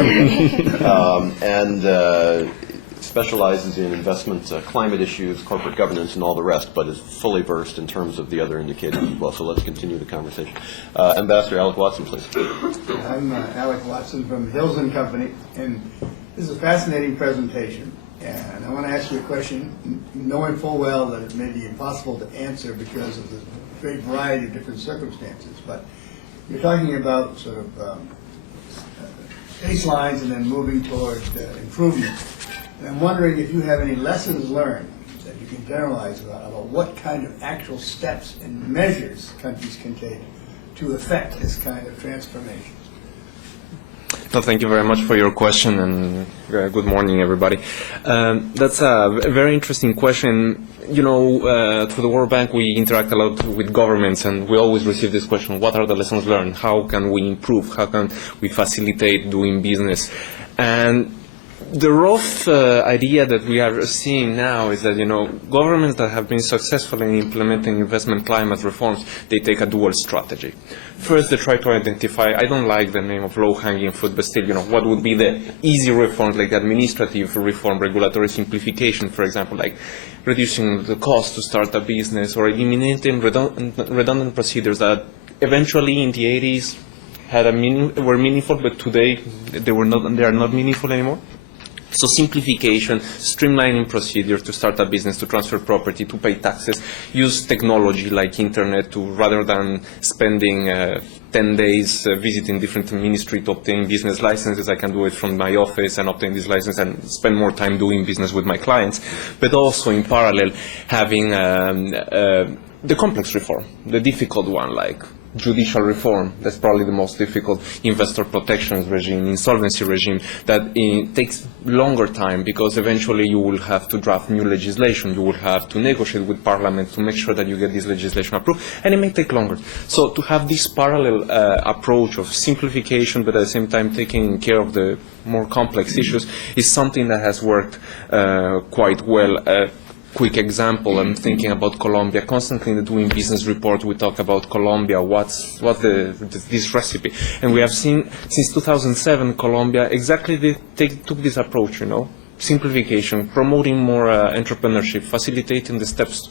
there? And specializes in investment, climate issues, corporate governance, and all the rest, but is fully versed in terms of the other indicators as well. So let's continue the conversation. Ambassador Alec Watson, please. I'm Alec Watson from Hills & Company, and this is a fascinating presentation. And I want to ask you a question, knowing full well that it may be impossible to answer because of the great variety of different circumstances. But you're talking about sort of baselines and then moving toward improvement. And I'm wondering if you have any lessons learned that you can generalize about what kind of actual steps and measures countries can take to affect this kind of transformation. No, thank you very much for your question, and good morning, everybody. That's a very interesting question. Through the World Bank, we interact a lot with governments, and we always receive this question: what are the lessons learned? How can we improve? How can we facilitate doing business? And the rough idea that we are seeing now is that, governments that have been successful in implementing investment climate reforms, they take a dual strategy. First, they try to identify, I don't like the name of low-hanging fruit, but still, what would be the easy reforms, like administrative reform, regulatory simplification, for example, like reducing the cost to start a business or eliminating redundant procedures that eventually in the 80s were meaningful, but today they are not meaningful anymore. So simplification, streamlining procedures to start a business, to transfer property, to pay taxes, use technology like internet to, rather than spending 10 days visiting different ministries to obtain business licenses, I can do it from my office and obtain this license and spend more time doing business with my clients. But also in parallel having the complex reform, the difficult one, like judicial reform. That's probably the most difficult. Investor protection regime, insolvency regime, that takes longer time because eventually you will have to draft new legislation. You will have to negotiate with Parliament to make sure that you get this legislation approved, and it may take longer. So to have this parallel approach of simplification, but at the same time taking care of the more complex issues, is something that has worked quite well. Quick example, I'm thinking about Colombia. Constantly in the Doing Business report, we talk about Colombia, what's this recipe. And we have seen since 2007, Colombia exactly took this approach, simplification, promoting more entrepreneurship, facilitating the steps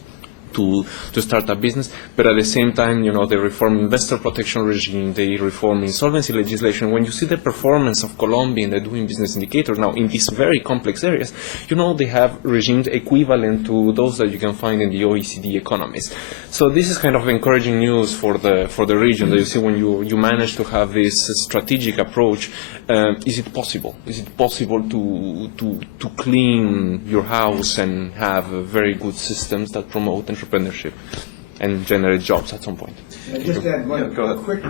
to start a business, but at the same time, they reform investor protection regime, they reform insolvency legislation. When you see the performance of Colombia in the Doing Business indicator now in these very complex areas, they have regimes equivalent to those that you can find in the OECD economies. So this is kind of encouraging news for the region. That you see when you manage to have this strategic approach, is it possible? Is it possible to clean your house and have very good systems that promote entrepreneurship and generate jobs at some point? I just add one quick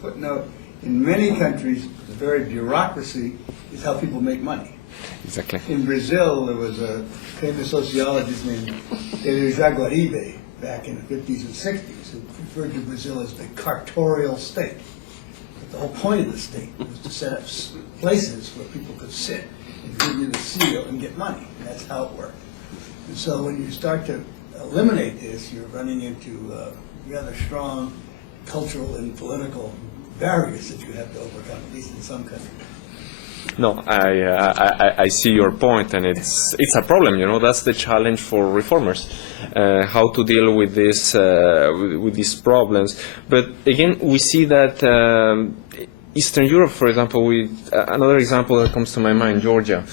footnote. In many countries, the very bureaucracy is how people make money. Exactly. In Brazil, there was a famous sociologist named Deleuze Jaguaribe back in the 50s and 60s who referred to Brazil as the cartorial state. But the whole point of the state was to set up places where people could sit and give you the seal and get money. And that's how it worked. And so when you start to eliminate this, you're running into rather strong cultural and political barriers that you have to overcome, at least in some countries. No, I see your point, and it's a problem. That's the challenge for reformers, how to deal with with these problems. But again, we see that Eastern Europe, for example, another example that comes to my mind, Georgia.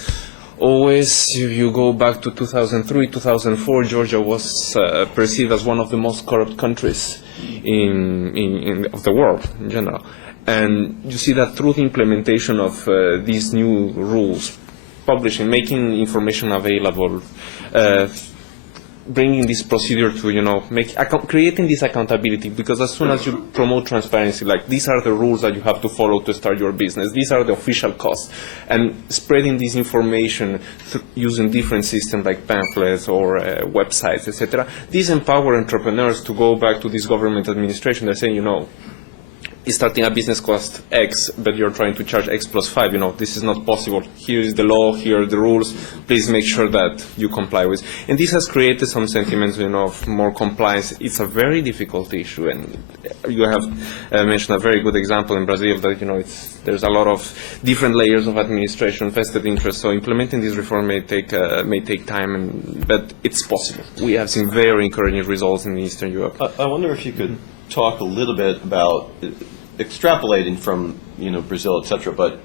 Always, if you go back to 2003, 2004, Georgia was perceived as one of the most corrupt countries of the world in general. And you see that through the implementation of these new rules, publishing, making information available, bringing this procedure to, creating this accountability, because as soon as you promote transparency, like these are the rules that you have to follow to start your business, these are the official costs, and spreading this information using different systems like pamphlets or websites, etc., these empower entrepreneurs to go back to this government administration. They're saying, starting a business cost X, but you're trying to charge X plus 5, this is not possible. Here is the law, here are the rules, please make sure that you comply with. And this has created some sentiments, of more compliance. It's a very difficult issue, and you have mentioned a very good example in Brazil that, there's a lot of different layers of administration, vested interest, so implementing this reform may take time, but it's possible. We have seen very encouraging results in Eastern Europe. I wonder if you could talk a little bit about extrapolating from Brazil, etc., but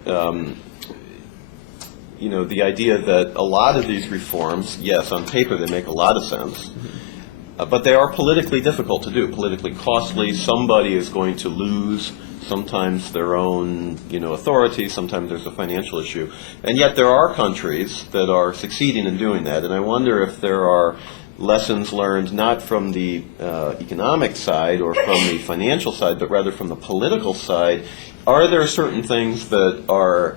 the idea that a lot of these reforms, yes, on paper they make a lot of sense, but they are politically difficult to do, politically costly. Somebody is going to lose sometimes their own authority, sometimes there's a financial issue, and yet there are countries that are succeeding in doing that. And I wonder if there are lessons learned not from the economic side or from the financial side, but rather from the political side. Are there certain things that are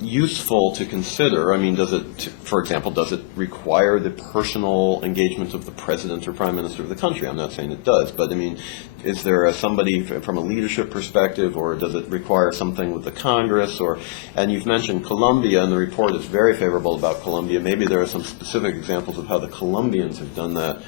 useful to consider? I mean, does it, for example, does it require the personal engagement of the president or prime minister of the country? I'm not saying it does, but I mean, is there somebody from a leadership perspective, or does it require something with the Congress? And you've mentioned Colombia, and the report is very favorable about Colombia. Maybe there are some specific examples of how the Colombians have done that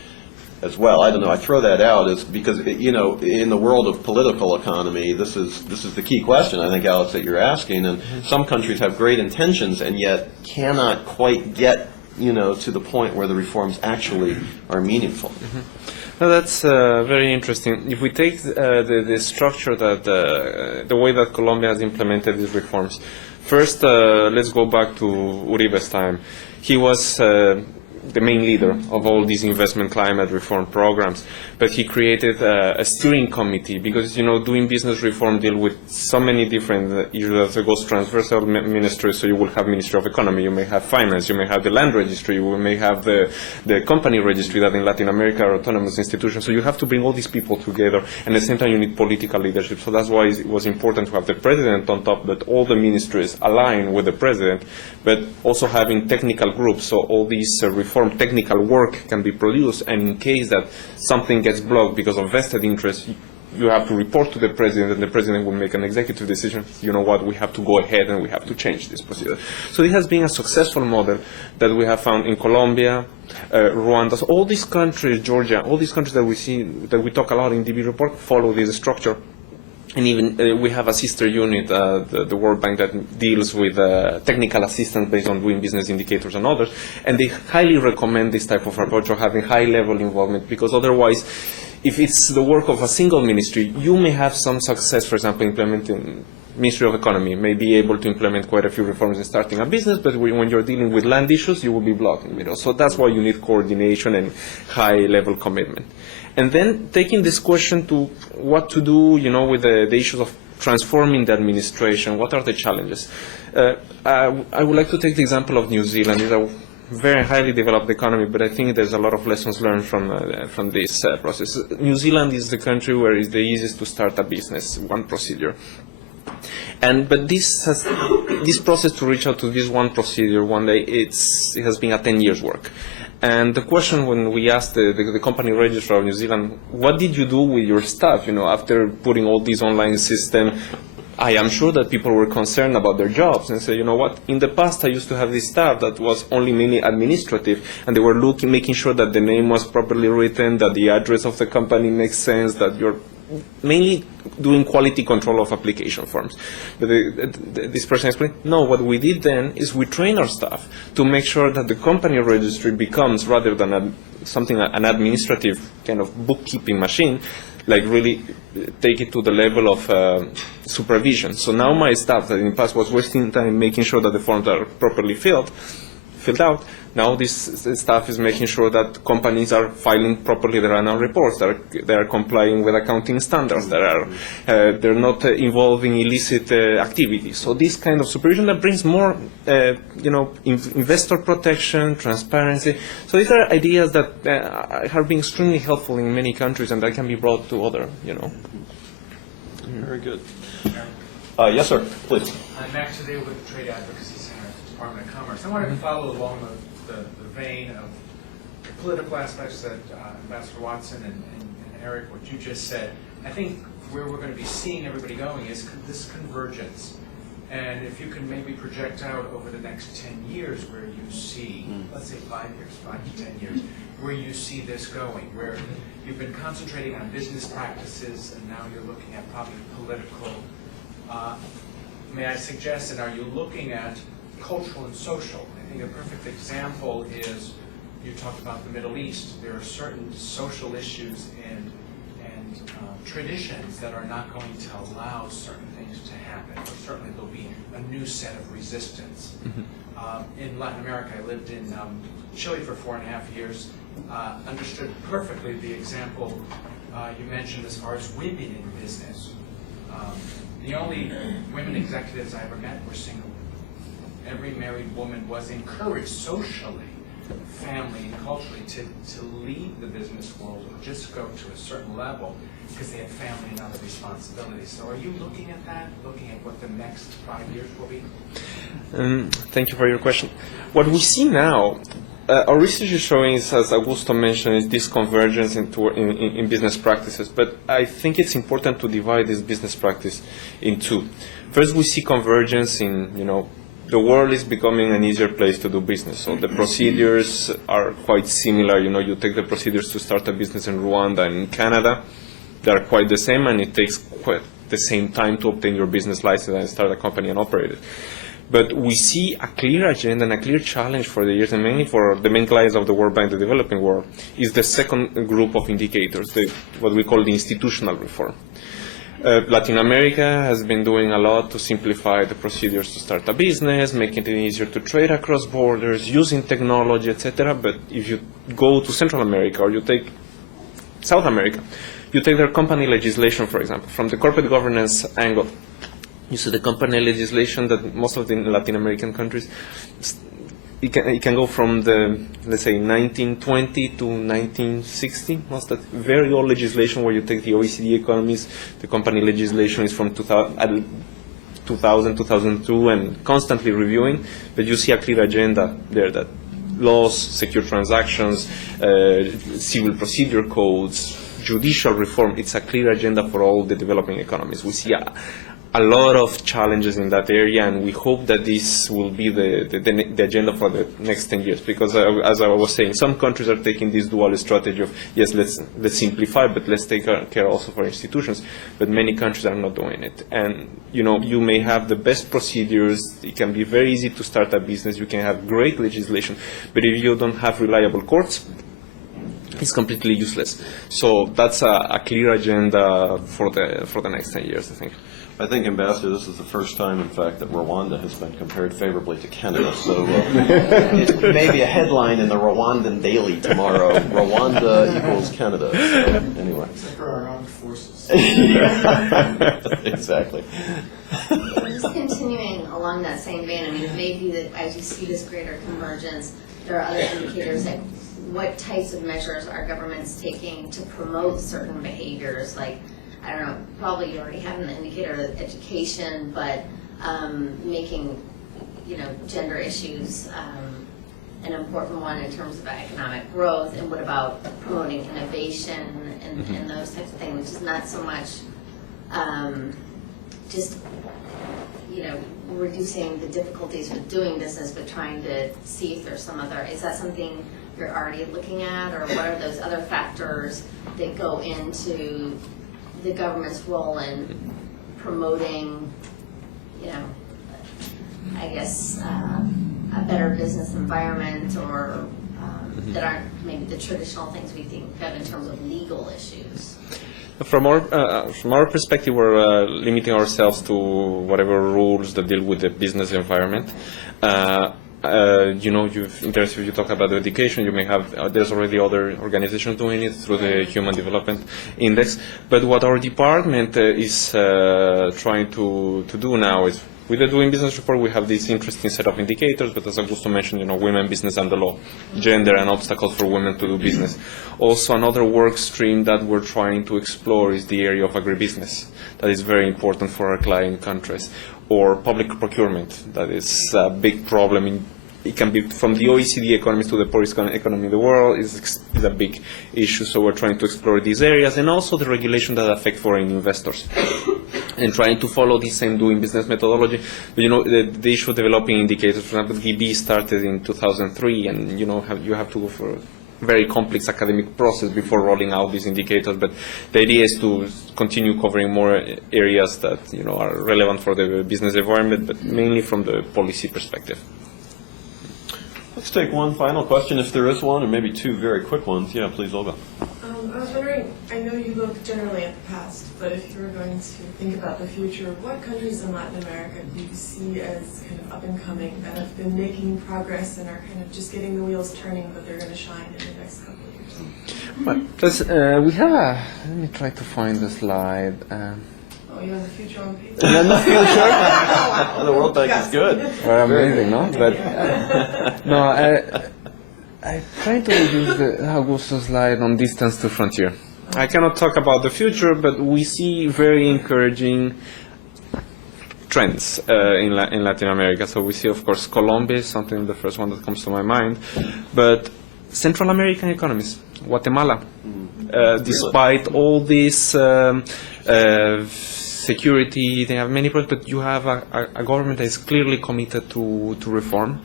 as well. I don't know. I throw that out as because in the world of political economy, this is the key question, I think, Alex, that you're asking. And some countries have great intentions and yet cannot quite get to the point where the reforms actually are meaningful? No, that's very interesting. If we take the structure that the way that Colombia has implemented these reforms, first let's go back to Uribe's time. He was the main leader of all these investment climate reform programs, but he created a steering committee because, doing business reform deal with so many different issues that goes transversal ministries. So you will have Ministry of Economy, you may have Finance, you may have the Land Registry, you may have the Company Registry that in Latin America are autonomous institutions. So you have to bring all these people together, and at the same time you need political leadership. So that's why it was important to have the president on top, but all the ministries align with the president, but also having technical groups, so all these reform technical work can be produced, and in case that something gets blocked because of vested interest, you have to report to the president, and the president will make an executive decision. You know what, we have to go ahead and we have to change this procedure. So it has been a successful model that we have found in Colombia, Rwanda, so all these countries, Georgia, all these countries that we see, that we talk a lot in DB report, follow this structure. And even we have a sister unit, the World Bank, that deals with technical assistance based on doing business indicators and others. And they highly recommend this type of approach of having high-level involvement, because otherwise, if it's the work of a single ministry, you may have some success, for example, implementing Ministry of Economy may be able to implement quite a few reforms in starting a business, but when you're dealing with land issues, you will be blocked in the middle. So that's why you need coordination and high-level commitment. And then taking this question to what to do, with the issues of transforming the administration, what are the challenges? I would like to take the example of New Zealand. It's a very highly developed economy, but I think there's a lot of lessons learned from this process. New Zealand is the country where it's the easiest to start a business, one procedure. But this process to reach out to this one procedure one day, it has been a 10 years work. And the question when we asked the company registrar of New Zealand, what did you do with your staff, after putting all these online system? I am sure that people were concerned about their jobs and say, in the past I used to have this staff that was only mainly administrative, and they were making sure that the name was properly written, that the address of the company makes sense, that you're mainly doing quality control of application forms. But this person explained, no, what we did then is we train our staff to make sure that the company registry becomes, rather than an administrative kind of bookkeeping machine, like really take it to the level of supervision. So now my staff that in the past was wasting time making sure that the forms are properly filled out, now this staff is making sure that companies are filing properly their annual reports, they are complying with accounting standards, they're not involving illicit activities. So this kind of supervision that brings more, investor protection, transparency. So these are ideas that have been extremely helpful in many countries, and that can be brought to other, Very good. Yes, sir, please. I'm Max today with the Trade Advocacy Center at the Department of Commerce. I wanted to follow along the vein of the political aspects that Ambassador Watson and Eric, what you just said. I think where we're going to be seeing everybody going is this convergence. And if you can maybe project out over the next 10 years where you see, let's say 5 to 10 years, where you see this going, where you've been concentrating on business practices and now you're looking at probably political. May I suggest, and are you looking at cultural and social? I think a perfect example is, you talked about the Middle East. There are certain social issues and traditions that are not going to allow certain things to happen, or certainly there'll be a new set of resistance. In Latin America, I lived in Chile for 4.5 years, understood perfectly the example you mentioned as far as women in business. The only women executives I ever met were single. Every married woman was encouraged socially, family and culturally to leave the business world or just go to a certain level because they had family and other responsibilities. So are you looking at that, looking at what the next 5 years will be? Thank you for your question. What we see now, our research is showing, as Augusto mentioned, is this convergence in business practices. But I think it's important to divide this business practice in two. First, we see convergence in, the world is becoming an easier place to do business. So the procedures are quite similar. You take the procedures to start a business in Rwanda and in Canada. They are quite the same, and it takes quite the same time to obtain your business license and start a company and operate it. But we see a clear agenda and a clear challenge for the years, and mainly for the main clients of the World Bank, the developing world, is the second group of indicators, what we call the institutional reform. Latin America has been doing a lot to simplify the procedures to start a business, making it easier to trade across borders, using technology, etc. But if you go to Central America or you take South America, you take their company legislation, for example, from the corporate governance angle. You see the company legislation that most of the Latin American countries, it can go from the, let's say, 1920 to 1960, most of that very old legislation where you take the OECD economies, the company legislation is from 2000, 2002, and constantly reviewing, but you see a clear agenda there that laws, secure transactions, civil procedure codes, judicial reform, it's a clear agenda for all the developing economies. We see a lot of challenges in that area, and we hope that this will be the agenda for the next 10 years. Because as I was saying, some countries are taking this dual strategy of, yes, let's simplify, but let's take care also for institutions. But many countries are not doing it. And you may have the best procedures. It can be very easy to start a business. You can have great legislation, but if you don't have reliable courts, it's completely useless. So that's a clear agenda for the next 10 years, I think. I think, Ambassador, this is the first time, in fact, that Rwanda has been compared favorably to Canada. So it may be a headline in the Rwandan Daily tomorrow. Rwanda equals Canada. So, anyway. Except for our armed forces. Exactly. Just continuing along that same vein, I mean, it may be that as you see this greater convergence, there are other indicators like what types of measures are governments taking to promote certain behaviors, like, I don't know, probably you already have an indicator of education, but making, gender issues an important one in terms of economic growth, and what about promoting innovation and those types of things, which is not so much just, reducing the difficulties with doing business, but trying to see if there's some other, is that something you're already looking at, or what are those other factors that go into the government's role in promoting, I guess, a better business environment, or that aren't maybe the traditional things we think of in terms of legal issues? From our perspective, we're limiting ourselves to whatever rules that deal with the business environment. If you talk about education, you may have, there's already other organizations doing it through the Human Development Index. But what our department is trying to do now is, with the Doing Business report, we have this interesting set of indicators, but as Augusto mentioned, women, business, and the law, gender, and obstacles for women to do business. Also, another work stream that we're trying to explore is the area of agribusiness. That is very important for our client countries. Or public procurement. That is a big problem. It can be from the OECD economies to the poorest economy in the world is a big issue. So we're trying to explore these areas, and also the regulation that affect foreign investors, and trying to follow the same Doing Business methodology. But the issue of developing indicators, for example, DB started in 2003, and you have to go for a very complex academic process before rolling out these indicators. But the idea is to continue covering more areas that are relevant for the business environment, but mainly from the policy perspective. Let's take one final question, if there is one, or maybe two very quick ones. Yeah, please, Olga. I was wondering, I know you look generally at the past, but if you were going to think about the future, what countries in Latin America do you see as kind of up and coming, that have been making progress and are kind of just getting the wheels turning, but they're going to shine in the next couple of years? Well, we have let me try to find the slide. Oh, you have the future on paper? The future? The World Bank is good. Well, amazing, no? But no, I try to use the Augusto slide on distance to frontier. I cannot talk about the future, but we see very encouraging trends in Latin America. So we see, of course, Colombia is something, the first one that comes to my mind, but Central American economies, Guatemala, despite all this security, they have many problems, but you have a government that is clearly committed to reform.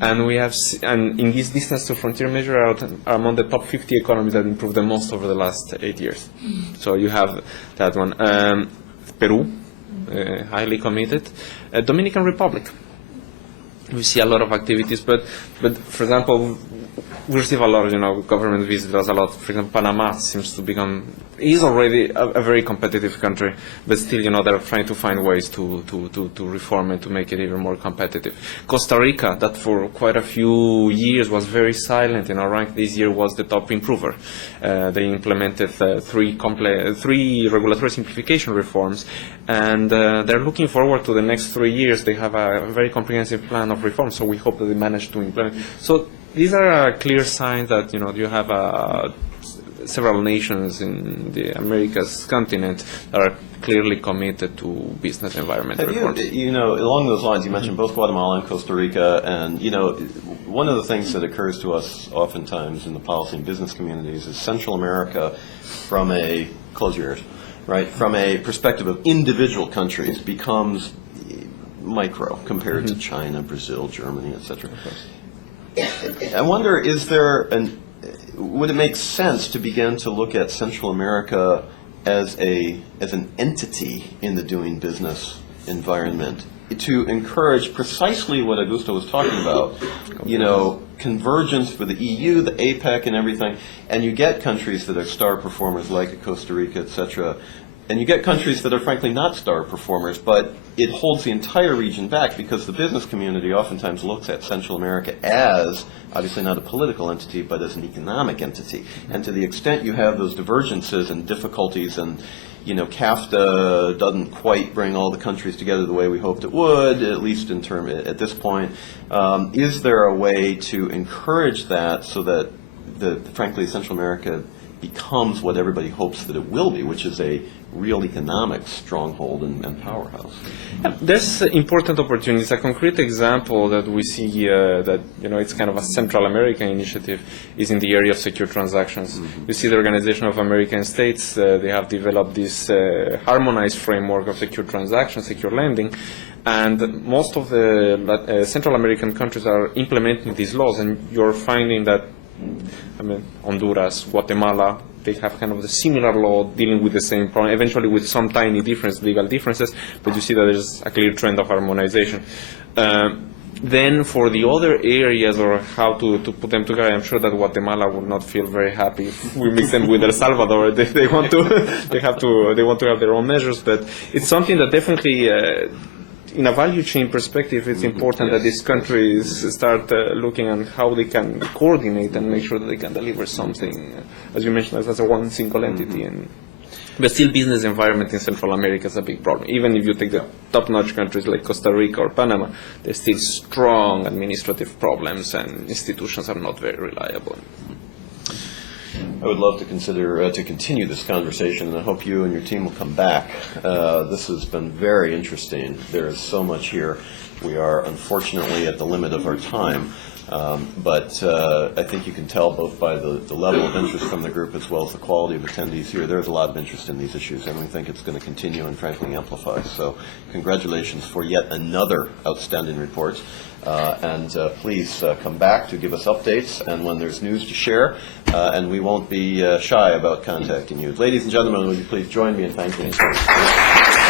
And we have, and in this distance to frontier measure, are among the top 50 economies that improved the most over the last 8 years. So you have that one. Peru, highly committed. Dominican Republic, we see a lot of activities, but for example, we receive a lot of, government visitors a lot. For example, Panama seems to is already a very competitive country, but still, they're trying to find ways to reform and to make it even more competitive. Costa Rica, that for quite a few years was very silent in our rank, this year was the top improver. They implemented three regulatory simplification reforms, and they're looking forward to the next 3 years. They have a very comprehensive plan of reform, so we hope that they manage to implement. So these are a clear sign that you have several nations in the Americas continent that are clearly committed to business environment reform. Along those lines, you mentioned both Guatemala and Costa Rica, and one of the things that occurs to us oftentimes in the policy and business communities is Central America, from a from a perspective of individual countries, becomes micro compared to China, Brazil, Germany, etc. I wonder, would it make sense to begin to look at Central America as an entity in the doing business environment to encourage precisely what Augusto was talking about, convergence for the EU, the APEC and everything, and you get countries that are star performers like Costa Rica, etc., and you get countries that are frankly not star performers, but it holds the entire region back because the business community oftentimes looks at Central America as, obviously not a political entity, but as an economic entity. And to the extent you have those divergences and difficulties, and CAFTA doesn't quite bring all the countries together the way we hoped it would, at least at this point, is there a way to encourage that so that frankly Central America becomes what everybody hopes that it will be, which is a real economic stronghold and powerhouse? There's important opportunities. A concrete example that we see that it's kind of a Central American initiative is in the area of secure transactions. Mm-hmm. You see the Organization of American States, they have developed this harmonized framework of secure transactions, secure lending, and most of the Central American countries are implementing these laws, and you're finding that Honduras, Guatemala, they have kind of the similar law dealing with the same problem, eventually with some tiny legal differences, but you see that there's a clear trend of harmonization. Then for the other areas, or how to put them together, I'm sure that Guatemala would not feel very happy if we mix them with El Salvador. They want to have their own measures, but it's something that definitely in a value chain perspective, it's important that these countries start looking at how they can coordinate and make sure that they can deliver something, as you mentioned, as a one single entity. But still, business environment in Central America is a big problem. Even if you take the top-notch countries like Costa Rica or Panama, there's still strong administrative problems, and institutions are not very reliable. I would love to continue this conversation, and I hope you and your team will come back. This has been very interesting. There is so much here. We are unfortunately at the limit of our time, but I think you can tell both by the level of interest from the group as well as the quality of attendees here, there's a lot of interest in these issues, and we think it's going to continue and frankly amplify. So congratulations for yet another outstanding report. And please come back to give us updates and when there's news to share, and we won't be shy about contacting you. Ladies and gentlemen, would you please join me in thanking you?